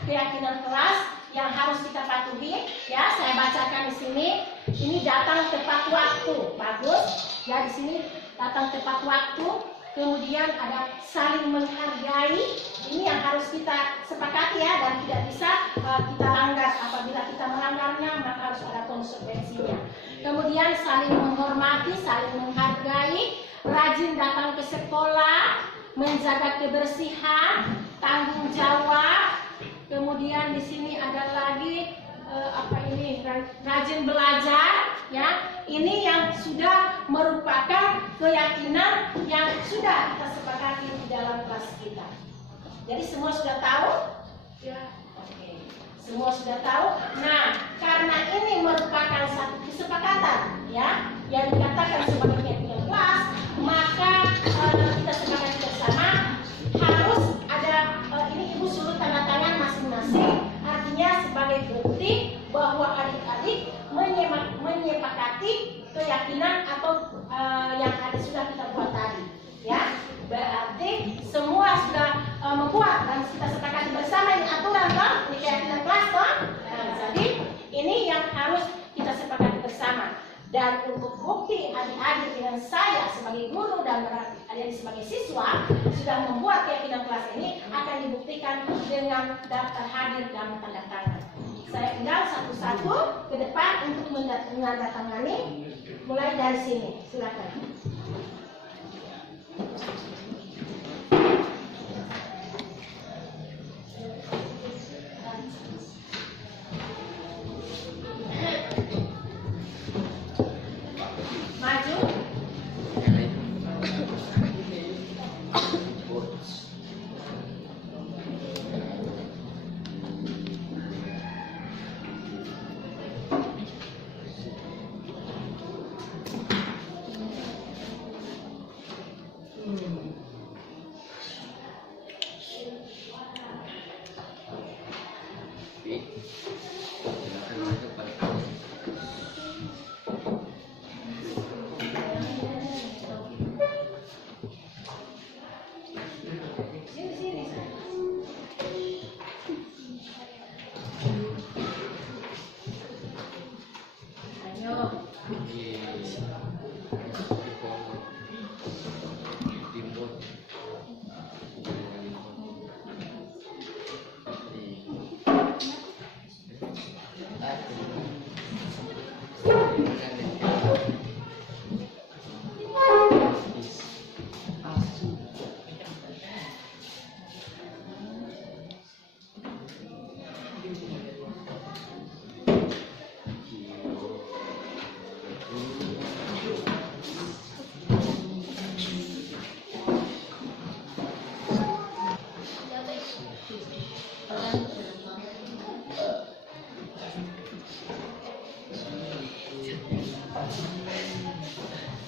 keyakinan kelas yang harus kita patuhi. Ya, saya bacakan di sini. Ini datang tepat waktu, bagus. Ya, di sini datang tepat waktu. Kemudian ada saling menghargai. Ini yang harus kita sepakati ya, dan tidak bisa kita langgar. Apabila kita melanggarnya, maka harus ada konsekuensinya. Kemudian saling menghormati, saling menghargai, rajin datang ke sekolah, menjaga kebersihan, tanggung jawab. Kemudian di sini ada lagi rajin belajar, ya. Ini yang sudah merupakan keyakinan yang sudah kita sepakati di dalam kelas kita. Jadi semua sudah tahu? Ya. Oke. Semua sudah tahu. Nah, karena ini merupakan satu kesepakatan, ya, yang dikatakan sebagai keyakinan kelas, maka kita sepakati bersama harus ada ini ibu suruh tanda tangan masing-masing. Artinya sebagai bukti bahwa adik-adik menyepakati keyakinan atau yang ada sudah kita buat tadi, ya. Berarti semua sudah membuat dan kita sepakati bersama ini aturan toh, ini keyakinan kelas toh. Nah, jadi ini yang harus kita sepakati bersama. Dan untuk bukti adik-adik dengan saya sebagai guru dan adik-adik sebagai siswa sudah membuat keyakinan kelas ini akan dibuktikan dengan daftar hadir dan tanda tangan. Saya tinggal satu-satu ke depan untuk menandatangani. Mulai dari sini, silakan. Maju.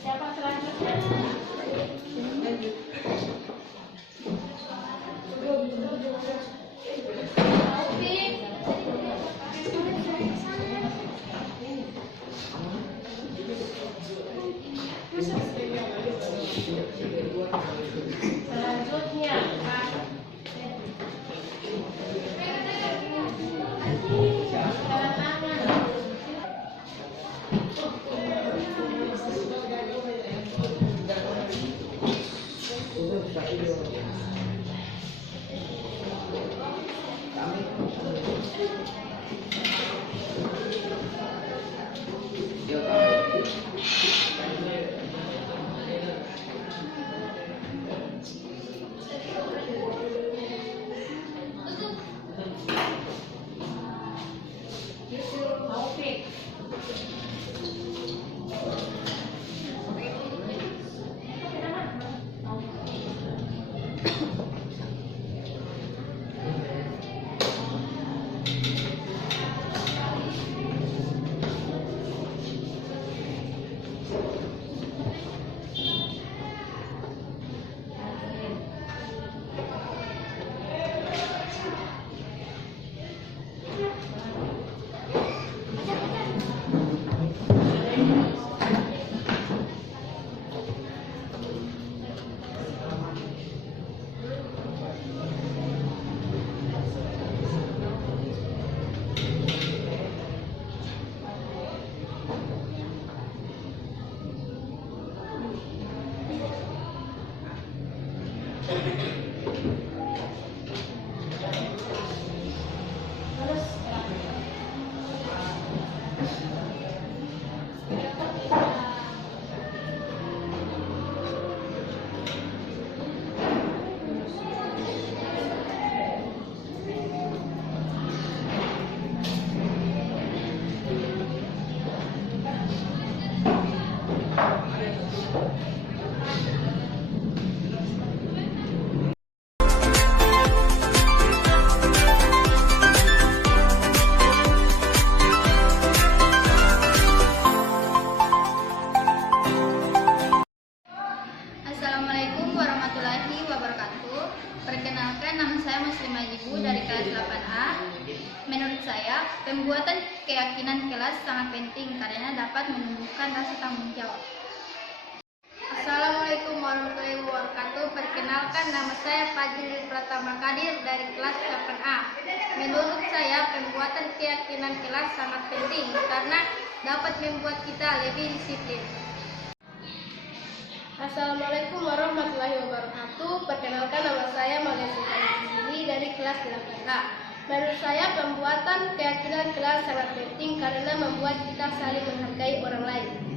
Siapa selanjutnya? Selanjutnya, Assalamualaikum warahmatullahi wabarakatuh. Perkenalkan, nama saya Muslimah Ibu dari kelas 8A. Menurut saya, pembuatan keyakinan kelas sangat penting karena dapat menumbuhkan rasa tanggung jawab. Assalamualaikum warahmatullahi wabarakatuh. Perkenalkan, nama saya Fajril Pratama Kadir dari kelas 8A. Menurut saya, pembuatan keyakinan kelas sangat penting karena dapat membuat kita lebih disiplin. Assalamualaikum warahmatullahi wabarakatuh. Perkenalkan, nama saya Maria Sultani dari kelas 8A. Menurut saya, pembuatan keyakinan kelas sangat penting karena membuat kita saling menghargai orang lain.